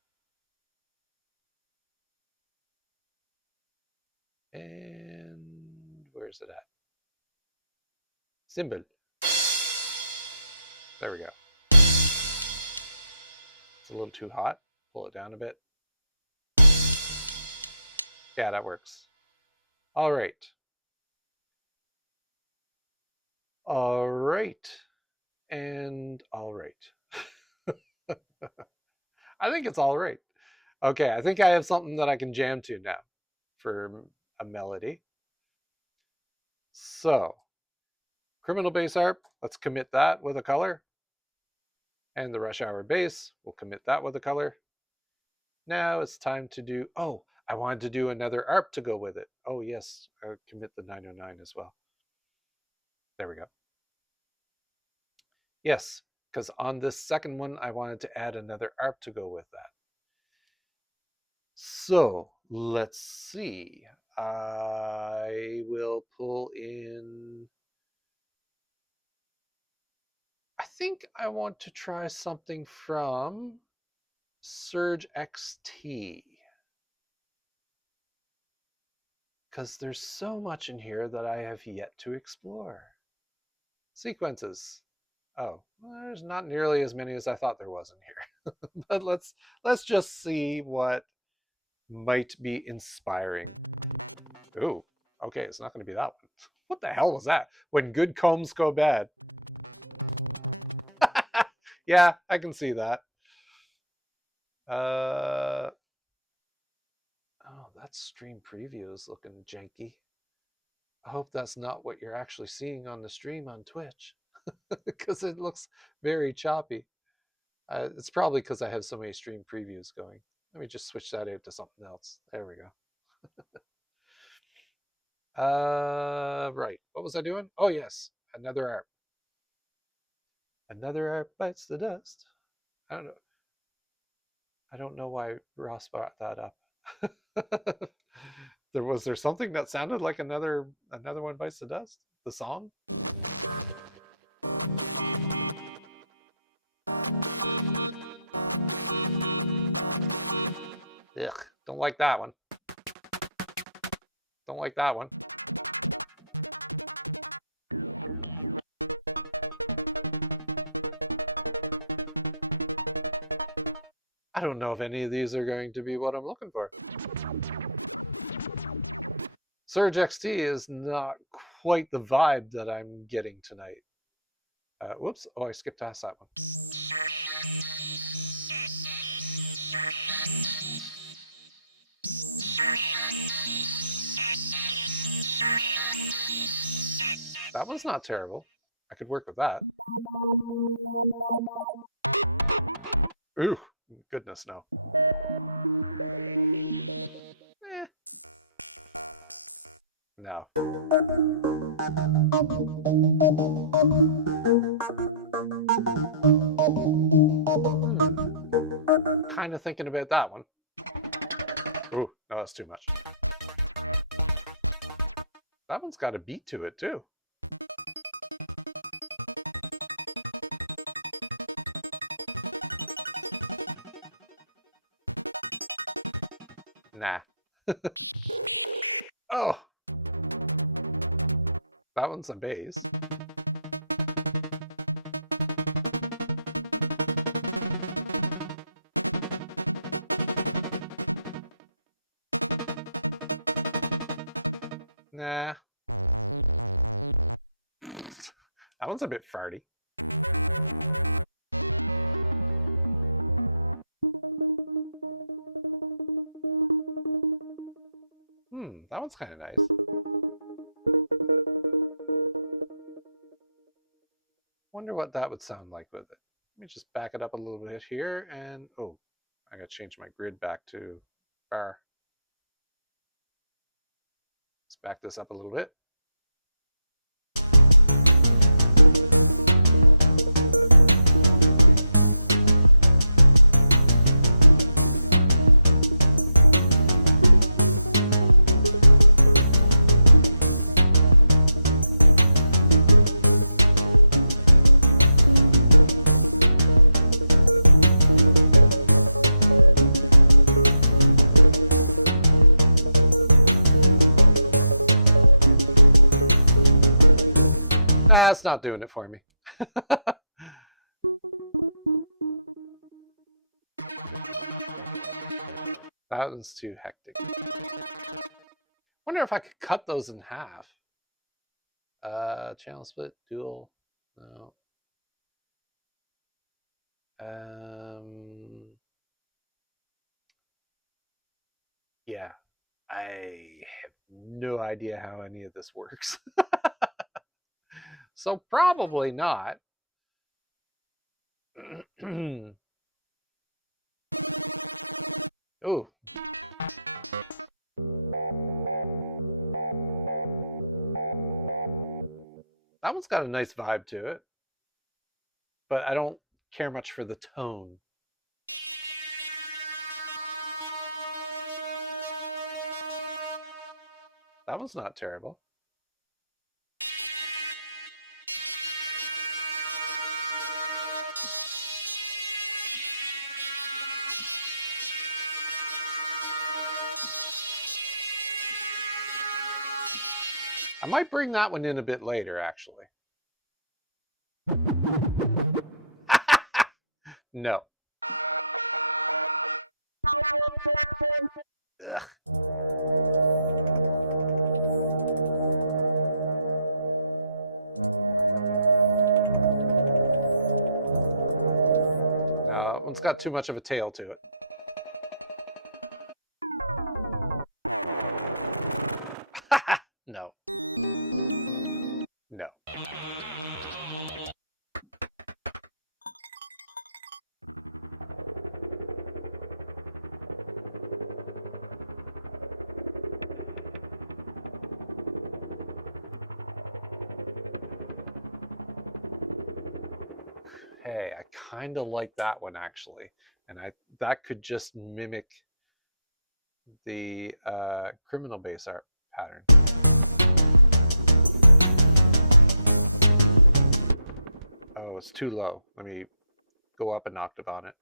And where's it at? Cymbal. There we go. It's a little too hot. Pull it down a bit. Yeah, that works. All right. All right. And all right. I think it's all right. Okay, I think I have something that I can jam to now for a melody. So, criminal bass arp, let's commit that with a color. And the Rush Hour Bass, we'll commit that with a color. Now it's time to do, oh, I wanted to do another arp to go with it. Oh yes, I'll commit the 909 as well. There we go. Yes, because on this second one, I wanted to add another arp to go with that. So let's see. I will pull in, I think I want to try something from Surge XT. Because there's so much in here that I have yet to explore. Sequences. Oh, well, there's not nearly as many as I thought there was in here. But let's just see what might be inspiring. Ooh, okay, it's not going to be that one. What the hell was that? When good combs go bad. Yeah, I can see that. Oh, that stream preview is looking janky. I hope that's not what you're actually seeing on the stream on Twitch, because it looks very choppy. It's probably because I have so many stream previews going. Let me just switch that out to something else. There we go. Right. What was I doing? Oh, yes. Another arp. Another arp bites the dust. I don't know. I don't know why Ross brought that up. Was there something that sounded like another one bites the dust? The song? Ugh, don't like that one. Don't like that one. I don't know if any of these are going to be what I'm looking for. Surge XT is not quite the vibe that I'm getting tonight. Whoops. Oh, I skipped past that one. That one's not terrible. I could work with that. Ooh, goodness no. No. Kind of thinking about that one. Ooh, no, that's too much. That one's got a beat to it too. Nah. Oh, that one's a bass. Nah. That one's a bit farty. That one's kind of nice. Wonder what that would sound like with it. Let me just back it up a little bit here, and oh, I gotta change my grid back to bar. Let's back this up a little bit. Nah, it's not doing it for me. That one's too hectic. Wonder if I could cut those in half. Channel split, dual, no. Yeah, I have no idea how any of this works. So probably not. Ooh. That one's got a nice vibe to it, but I don't care much for the tone. That one's not terrible. I might bring that one in a bit later, actually. No. Ugh. No, that one's got too much of a tail to it. No. No. Hey, I kind of like that one actually, and that could just mimic the criminal bass art pattern. Oh, it's too low. Let me go up an octave on it.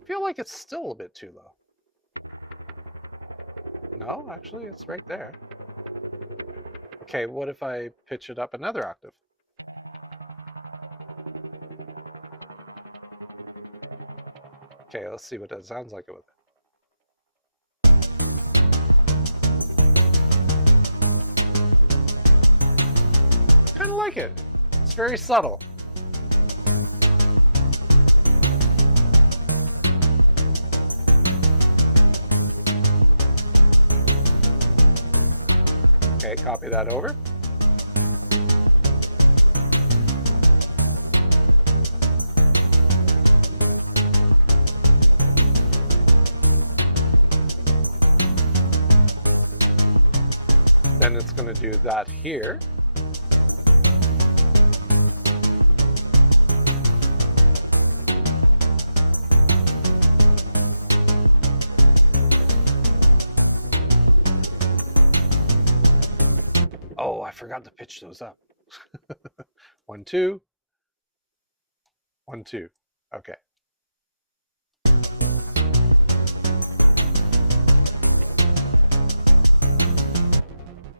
I feel like it's still a bit too low. No, actually, it's right there. Okay, what if I pitch it up another octave? Okay, let's see what that sounds like with it. Kind of like it. It's very subtle. Okay, copy that over. Then it's going to do that here. Oh, I forgot to pitch those up. 1, 2. 1, 2. Okay.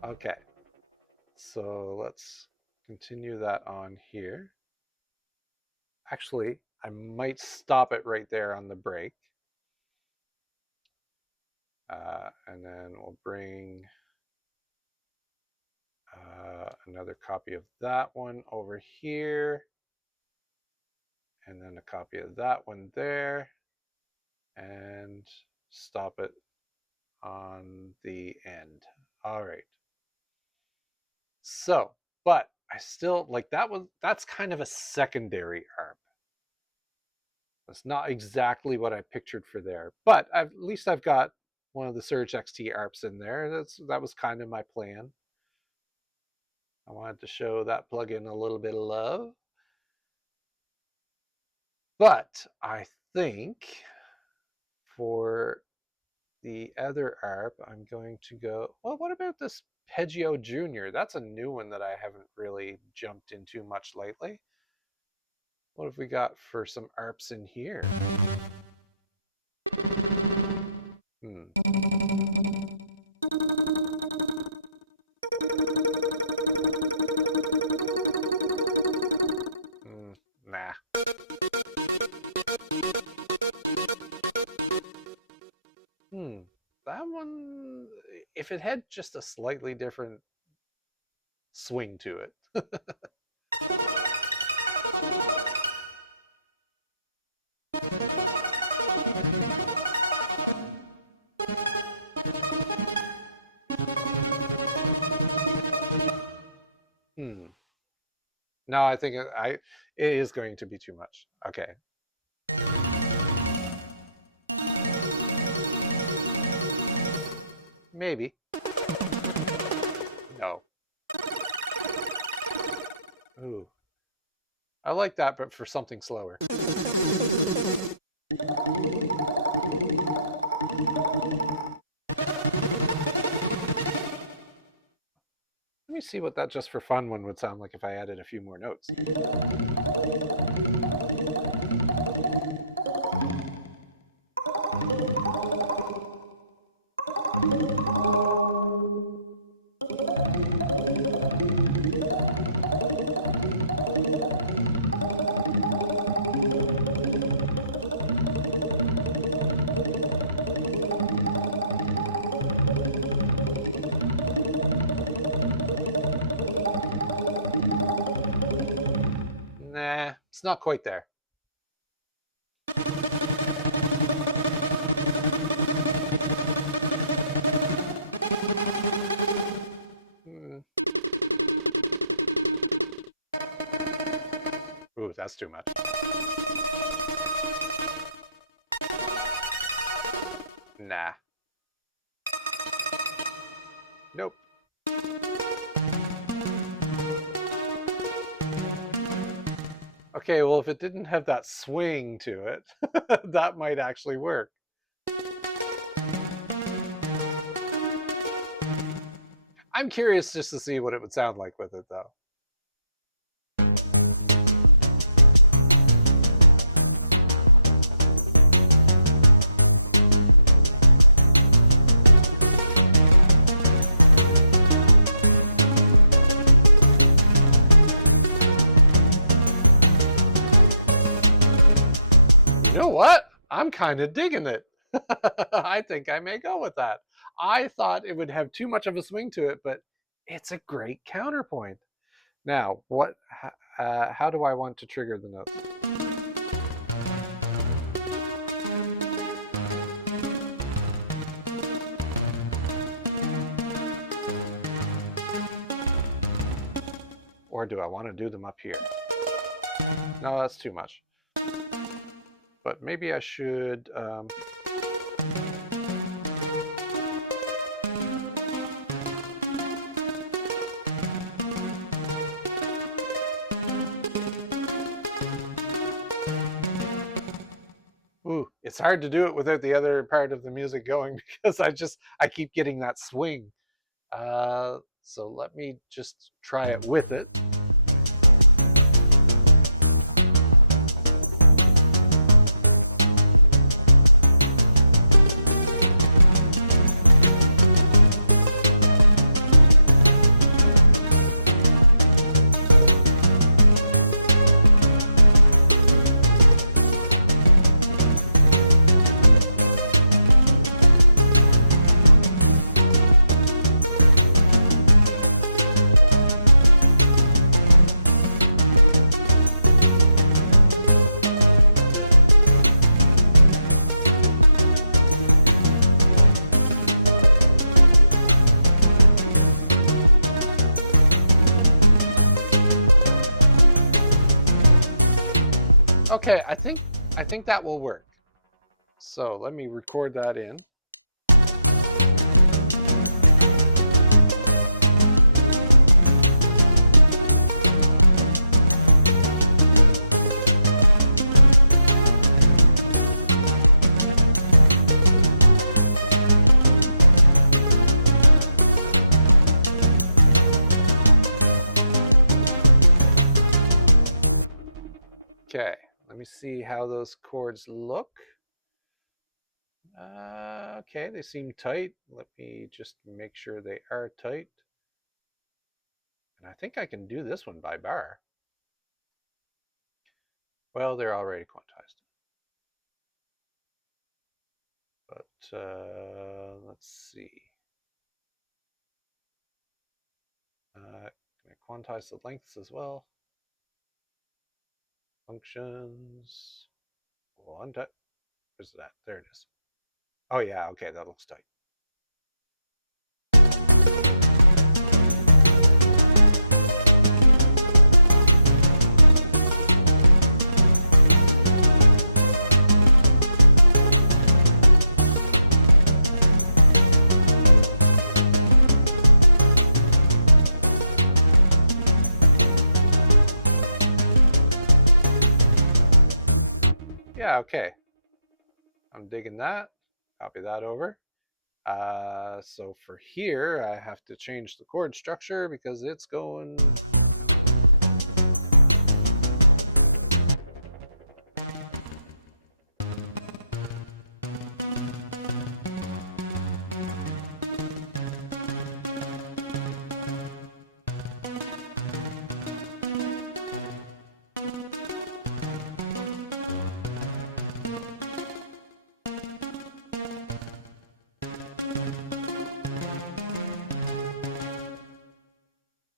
Okay. So let's continue that on here. Actually, I might stop it right there on the break. And then we'll bring another copy of that one over here. And then a copy of that one there. And stop it on the end. All right. So, but I still like that's kind of a secondary arp. That's not exactly what I pictured for there, but at least I've got one of the Surge XT arps in there. That was kind of my plan. I wanted to show that plugin a little bit of love. But I think for the other arp, I'm going to go, well, what about this Peggio Jr? That's a new one that I haven't really jumped into much lately. What have we got for some arps in here? Nah. That one, if it had just a slightly different swing to it. No, I think it is going to be too much. Okay. Maybe. No. Ooh. I like that, but for something slower. Let me see what that just for fun one would sound like if I added a few more notes. Nah, it's not quite there. Ooh, that's too much. Nah. Nope. Okay, well, if it didn't have that swing to it, that might actually work. I'm curious just to see what it would sound like with it, though. You know what? I'm kind of digging it. I think I may go with that. I thought it would have too much of a swing to it, but it's a great counterpoint. Now, how do I want to trigger the notes? Or do I want to do them up here? No, that's too much. But maybe I should... Ooh, it's hard to do it without the other part of the music going because I keep getting that swing. So let me just try it with it. Okay, I think that will work. So let me record that in. Okay, let me see how those chords look. Okay, they seem tight. Let me just make sure they are tight. And I think I can do this one by bar. Well, they're already quantized. But let's see. Can I quantize the lengths as well? Functions. Where's that? There it is. Oh yeah, okay, that looks tight. Yeah, okay. I'm digging that. Copy that over. So for here, I have to change the chord structure because it's going...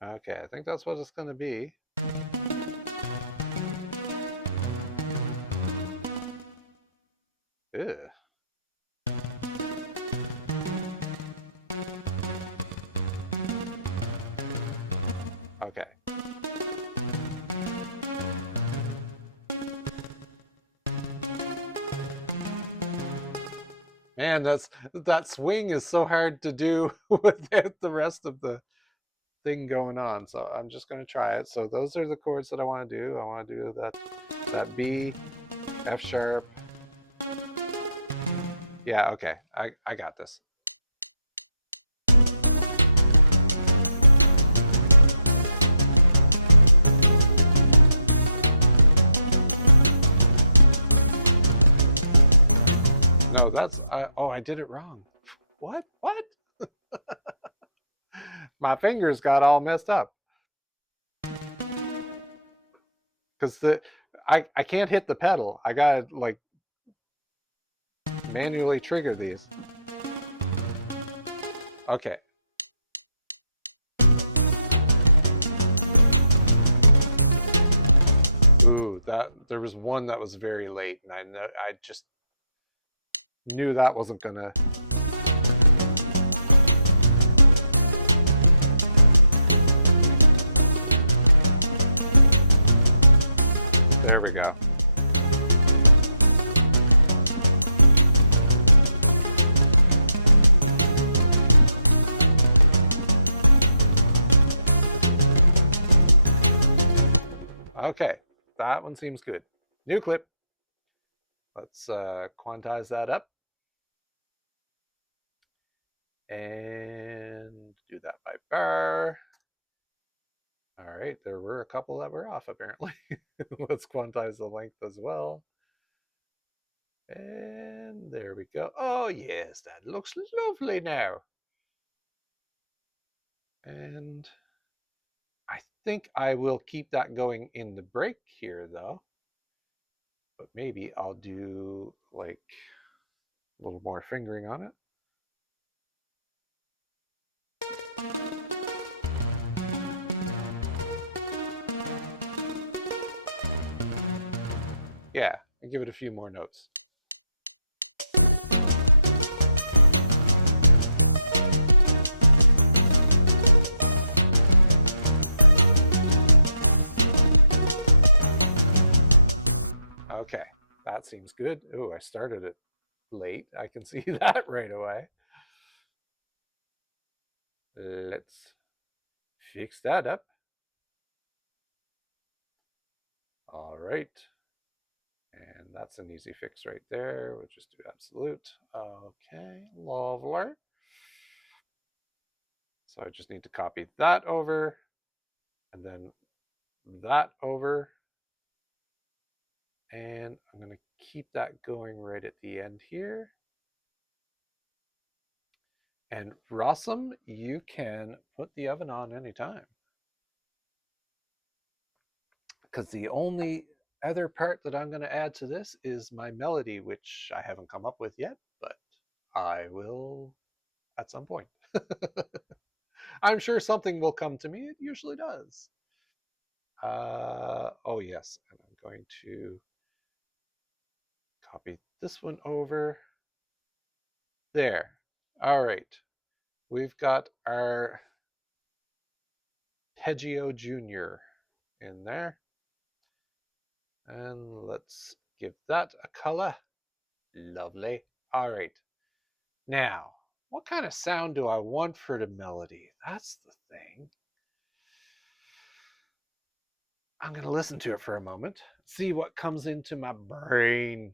Okay, I think that's what it's going to be. Ew. Okay. Man, that swing is so hard to do without the rest of the thing going on. So I'm just going to try it. So those are the chords that I want to do. I want to do that B, F sharp. Yeah, okay. I got this. No, that's oh, I did it wrong. What? My fingers got all messed up. Cuz I can't hit the pedal. I got to like manually trigger these. Okay. Ooh, there was one that was very late, and I just knew that wasn't gonna. There we go. Okay, that one seems good. New clip. Let's quantize that up. And do that by bar. All right, there were a couple that were off apparently. Let's quantize the length as well. And there we go. Oh yes, that looks lovely now. And I think I will keep that going in the break here though. But maybe I'll do like a little more fingering on it. Yeah, and give it a few more notes. Okay, that seems good. Oh, I started it late. I can see that right away. Let's fix that up. All right. And that's an easy fix right there. We'll just do absolute. Okay, lovely. So I just need to copy that over and then that over. And I'm going to keep that going right at the end here. And Rossum, you can put the oven on anytime. Because the only other part that I'm going to add to this is my melody, which I haven't come up with yet, but I will at some point. I'm sure something will come to me. It usually does. Oh yes, and I'm going to copy this one over. There. All right. We've got our Peggio Jr. in there. And let's give that a color. Lovely. All right. Now, what kind of sound do I want for the melody? That's the thing. I'm going to listen to it for a moment, see what comes into my brain.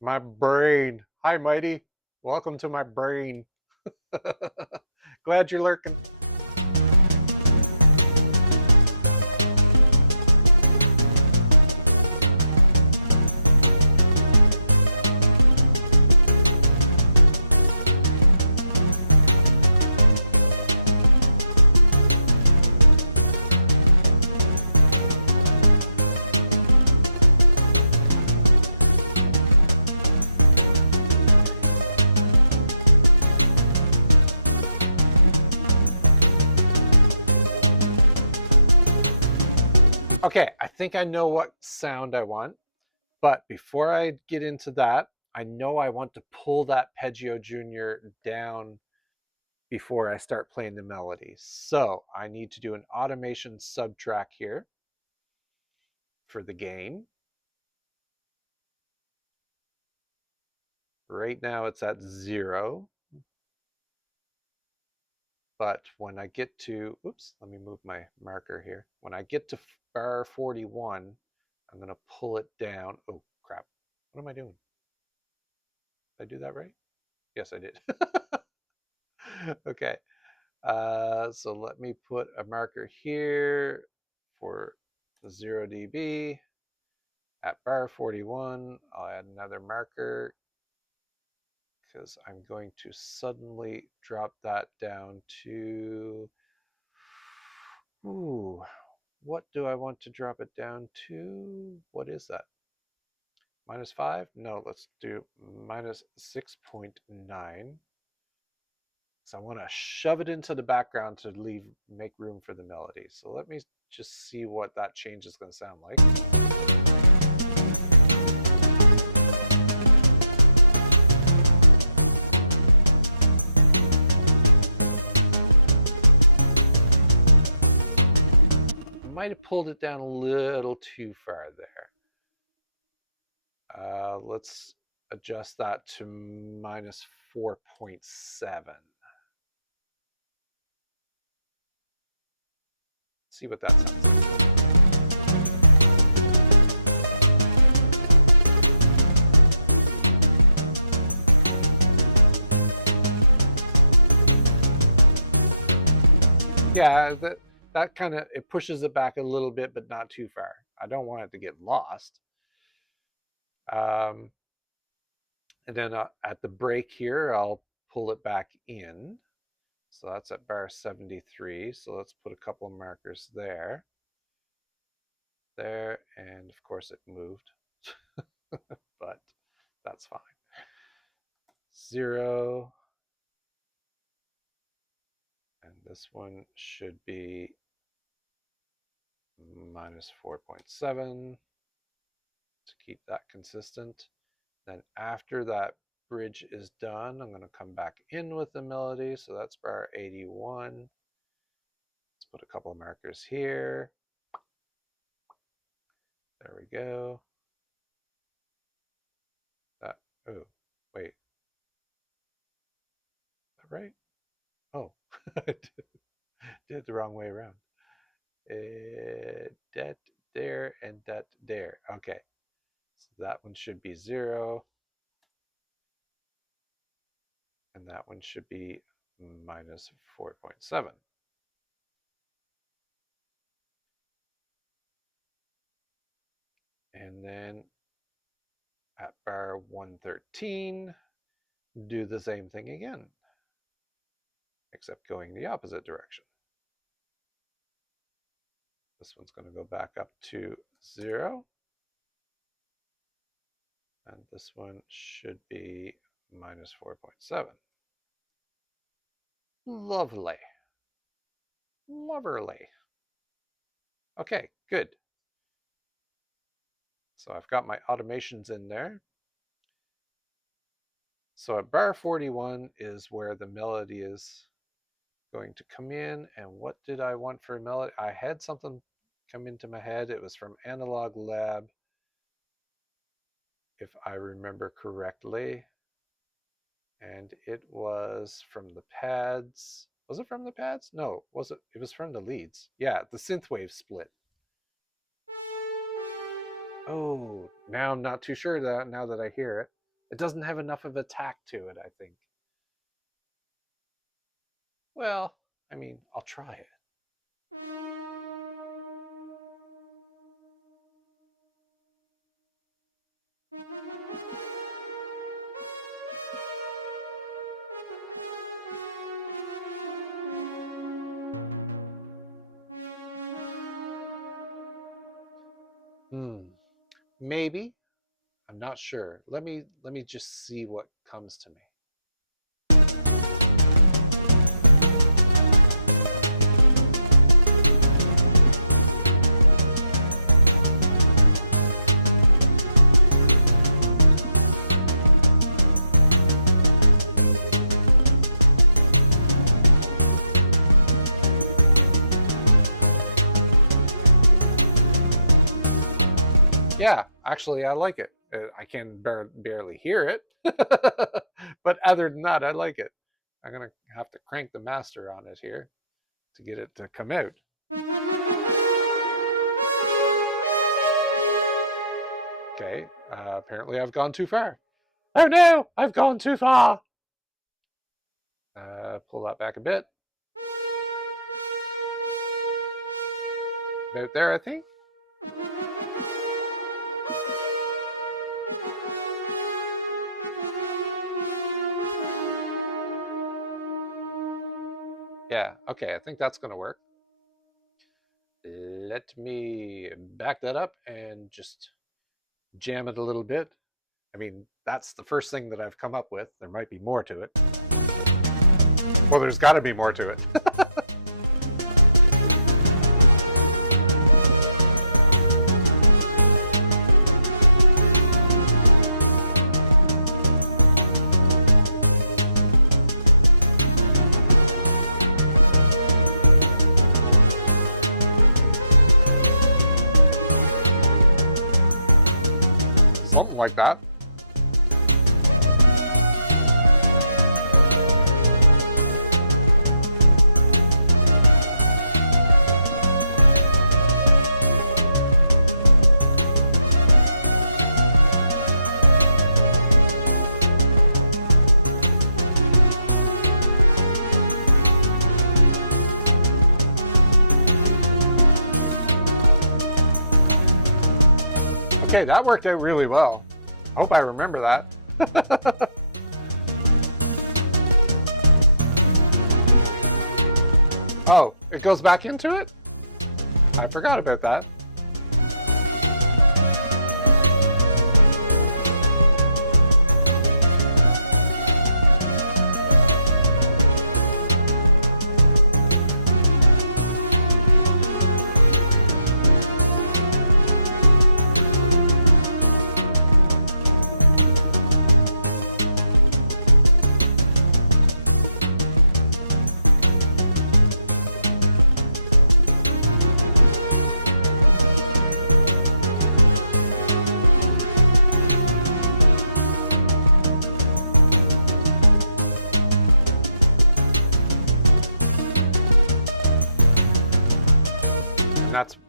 My brain. Hi, Mighty. Welcome to my brain. Glad you're lurking. Okay, I think I know what sound I want, but before I get into that, I know I want to pull that Peggio Jr. down before I start playing the melody. So I need to do an automation subtrack here for the gain. Right now it's at 0. But when I get to, oops, let me move my marker here. When I get to bar 41, I'm going to pull it down. Oh, crap. What am I doing? Did I do that right? Yes, I did. Okay. So let me put a marker here for 0 dB. At bar 41, I'll add another marker because I'm going to suddenly drop that down to, ooh, what do I want to drop it down to? What is that? -5? No, let's do -6.9. So I want to shove it into the background to make room for the melody. So let me just see what that change is going to sound like. Might have pulled it down a little too far there. Let's adjust that to -4.7. See what that sounds like. Yeah, that kind of, it pushes it back a little bit, but not too far. I don't want it to get lost. And then at the break here, I'll pull it back in. So that's at bar 73. So let's put a couple of markers there. There, and of course it moved, but that's fine. 0. And this one should be minus 4.7 to keep that consistent. Then after that bridge is done, I'm going to come back in with the melody. So that's bar 81. Let's put a couple of markers here. There we go. That, oh, wait. Is that right? Oh, I did it the wrong way around. That there and that there. Okay. So that one should be 0. And that one should be minus 4.7. And then at bar 113, do the same thing again, except going the opposite direction. This one's going to go back up to 0. And this one should be minus 4.7. Lovely. Lovely. Okay, good. So I've got my automations in there. So at bar 41 is where the melody is going to come in. And what did I want for a melody? I had something come into my head. It was from Analog Lab, if I remember correctly. And it was from the pads. Was it from the pads? No, was it? It was from the leads. Yeah, the synthwave split. Oh, now I'm not too sure that now that I hear it. It doesn't have enough of a tack to it, I think. Well, I mean, I'll try it. Maybe. I'm not sure. Let me just see what comes to me. Yeah, actually, I like it. I can barely hear it, but other than that, I like it. I'm going to have to crank the master on it here to get it to come out. Okay, apparently I've gone too far. Oh no, I've gone too far. Pull that back a bit. About there, I think. Yeah, okay, I think that's going to work. Let me back that up and just jam it a little bit. I mean, that's the first thing that I've come up with. There might be more to it. Well, there's got to be more to it. Something like that. Okay, that worked out really well. I hope I remember that. Oh, it goes back into it? I forgot about that.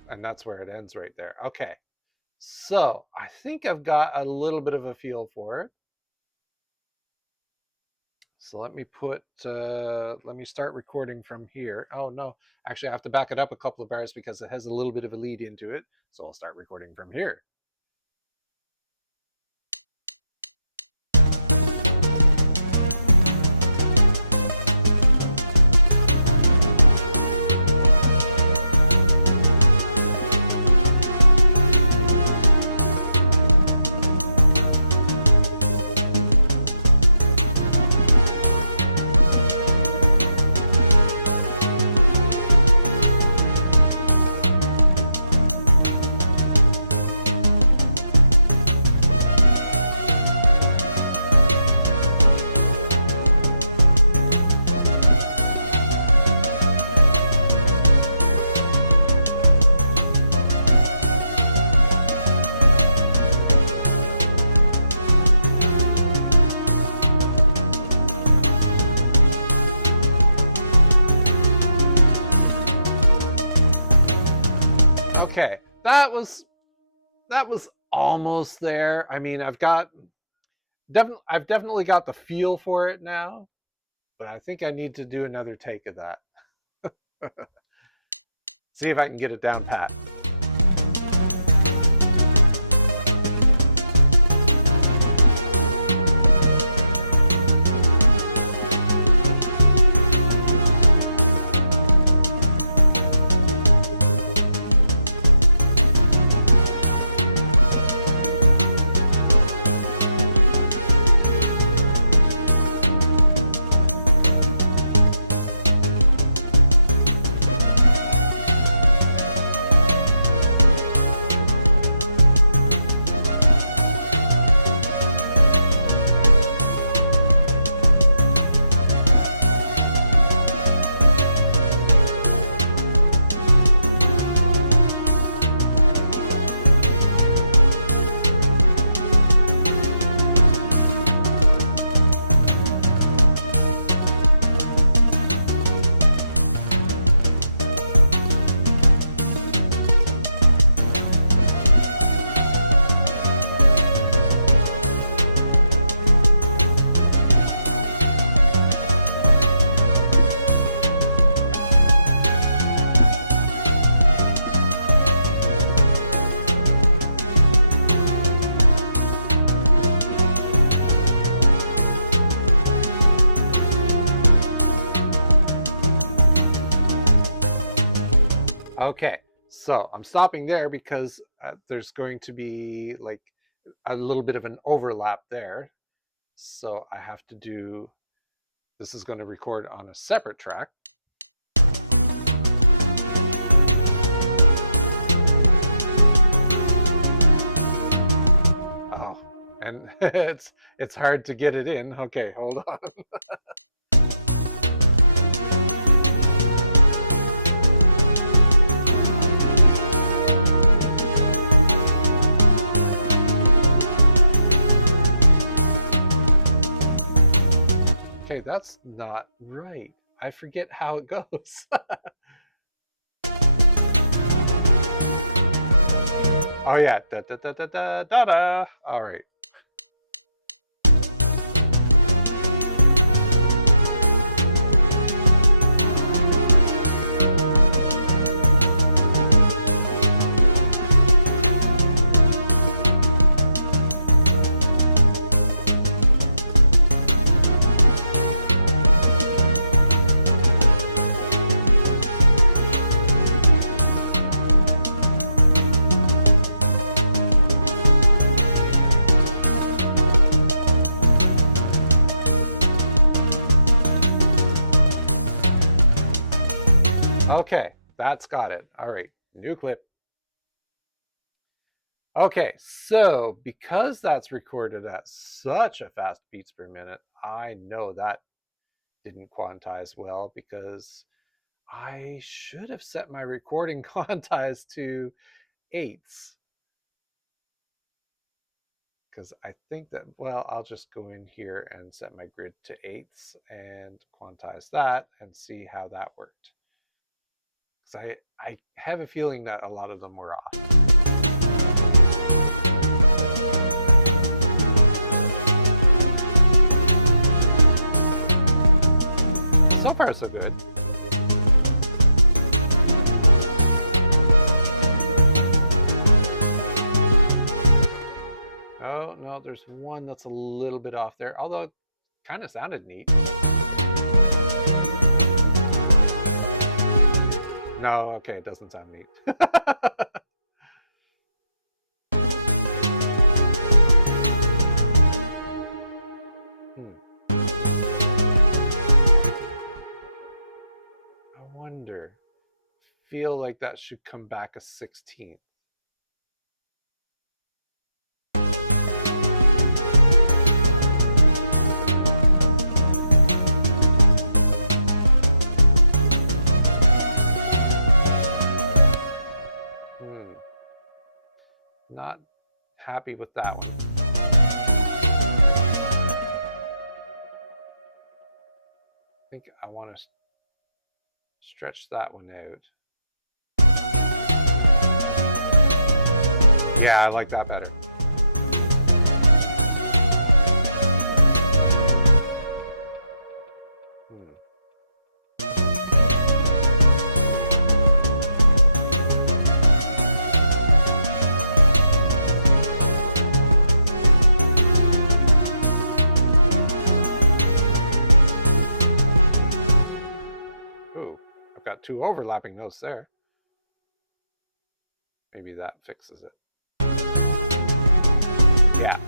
And that's where it ends right there. Okay, so I think I've got a little bit of a feel for it. So let me start recording from here. Oh no, actually I have to back it up a couple of bars because it has a little bit of a lead into it. So I'll start recording from here. Okay, that was almost there. I mean, I've definitely got the feel for it now, but I think I need to do another take of that. See if I can get it down pat. Okay, so I'm stopping there because there's going to be like a little bit of an overlap there. So I have to do, this is going to record on a separate track. Oh, and it's hard to get it in. Okay, hold on. Okay, that's not right. I forget how it goes. Oh yeah, da da da da da da da. All right. Okay, that's got it. All right, new clip. Okay, so because that's recorded at such a fast beats per minute, I know that didn't quantize well because I should have set my recording quantize to 8ths. Because I think that, well, I'll just go in here and set my grid to 8ths and quantize that and see how that worked. Because I have a feeling that a lot of them were off. So far, so good. Oh, no, there's one that's a little bit off there, although it kind of sounded neat. No, okay, it doesn't sound neat. I wonder. Feel like that should come back a 16th. Not happy with that one. I think I want to stretch that one out. Yeah, I like that better. Ooh, I've got 2 overlapping notes there. Maybe that fixes it. Yeah.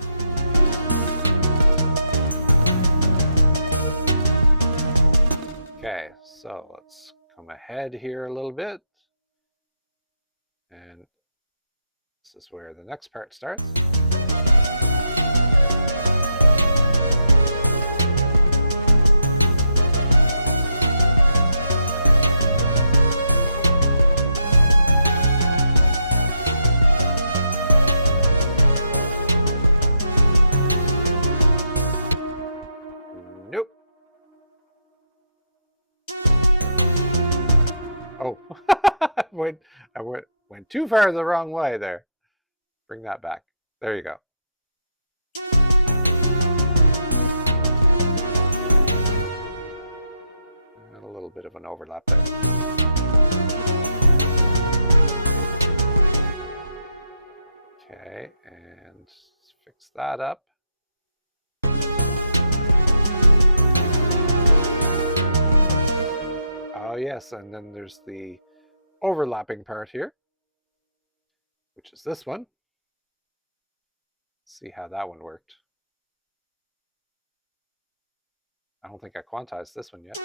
Okay, so let's come ahead here a little bit. And this is where the next part starts. Nope. Oh, I went too far the wrong way there. Bring that back. There you go. And a little bit of an overlap there. Okay, and let's fix that up. Oh yes, and then there's the overlapping part here, which is this one. Let's see how that one worked. I don't think I quantized this one yet.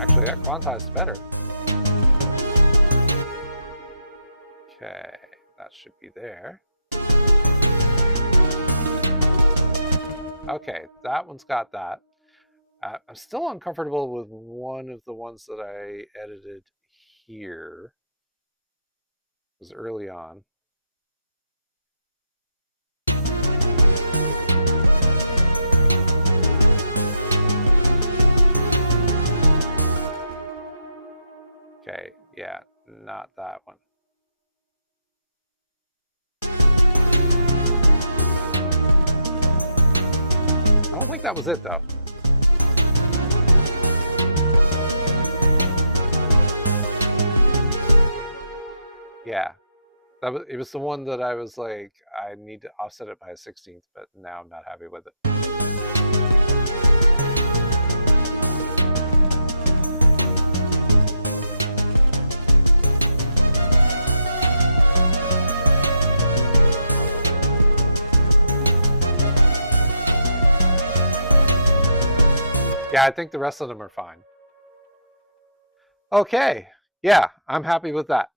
Actually, that quantized better. Okay, that should be there. Okay, that one's got that. I'm still uncomfortable with one of the ones that I edited here. It was early on. Okay, yeah, not that one. I don't think that was it though. Yeah, it was the one that I was like, I need to offset it by a 16th, but now I'm not happy with it. Yeah, I think the rest of them are fine. Okay, yeah, I'm happy with that.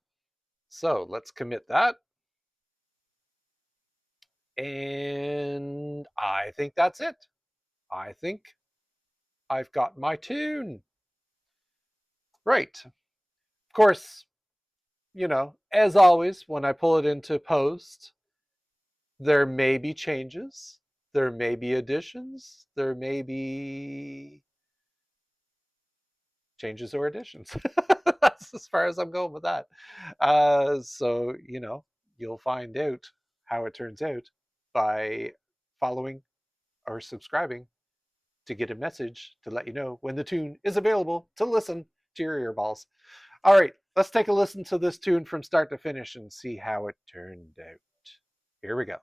So let's commit that. And I think that's it. I think I've got my tune. Right. Of course, you know, as always, when I pull it into post, there may be changes, there may be additions, there may be changes or additions. That's as far as I'm going with that. So, you know, you'll find out how it turns out by following or subscribing to get a message to let you know when the tune is available to listen to your earballs. All right, let's take a listen to this tune from start to finish and see how it turned out. Here we go.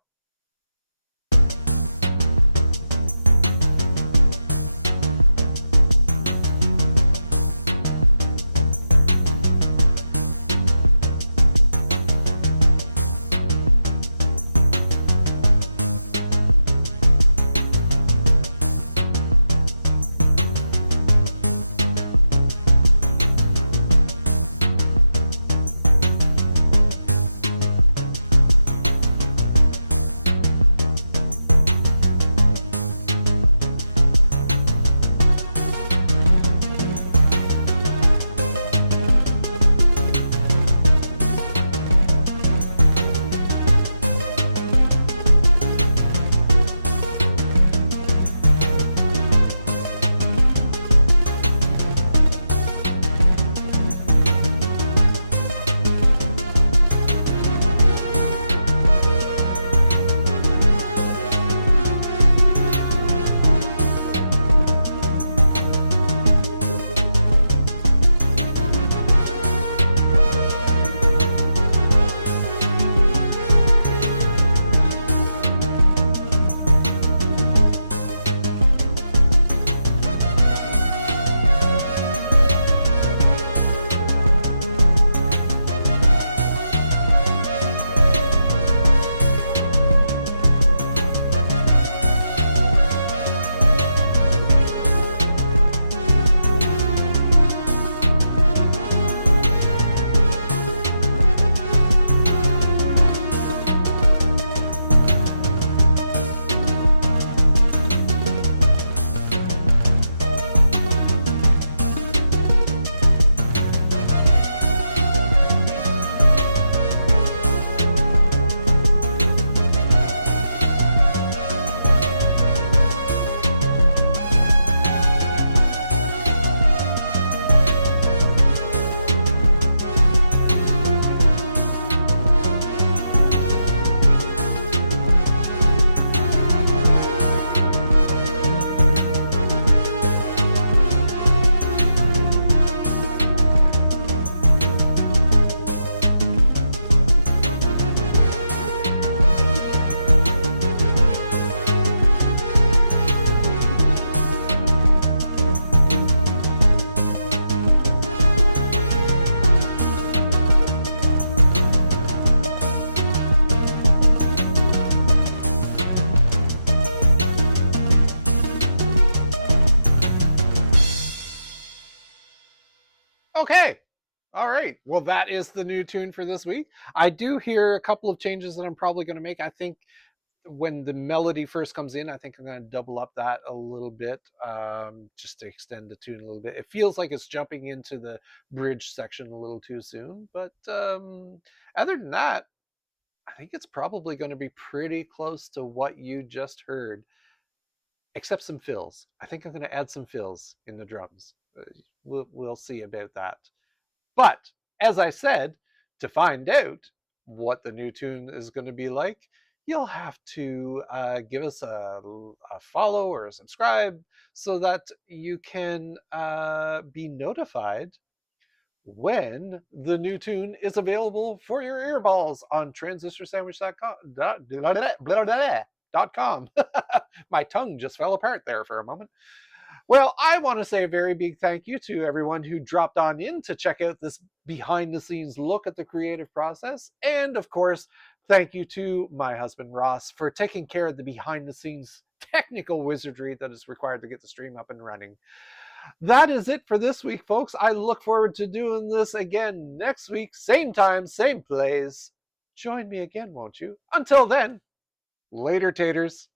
Okay. All right. Well, that is the new tune for this week. I do hear a couple of changes that I'm probably going to make. I think when the melody first comes in, I think I'm going to double up that a little bit, just to extend the tune a little bit. It feels like it's jumping into the bridge section a little too soon. But other than that, I think it's probably going to be pretty close to what you just heard, except some fills. I think I'm going to add some fills in the drums. We'll see about that. But as I said, to find out what the new tune is going to be like, you'll have to give us a follow or a subscribe so that you can be notified when the new tune is available for your earballs on transistorsandwich.com. My tongue just fell apart there for a moment. Well, I want to say a very big thank you to everyone who dropped on in to check out this behind the scenes look at the creative process. And of course, thank you to my husband Ross for taking care of the behind the scenes tech technical wizardry that is required to get the stream up and running. That is it for this week, folks. I look forward to doing this again next week. Same time, same place. Join me again, won't you? Until then, later, taters.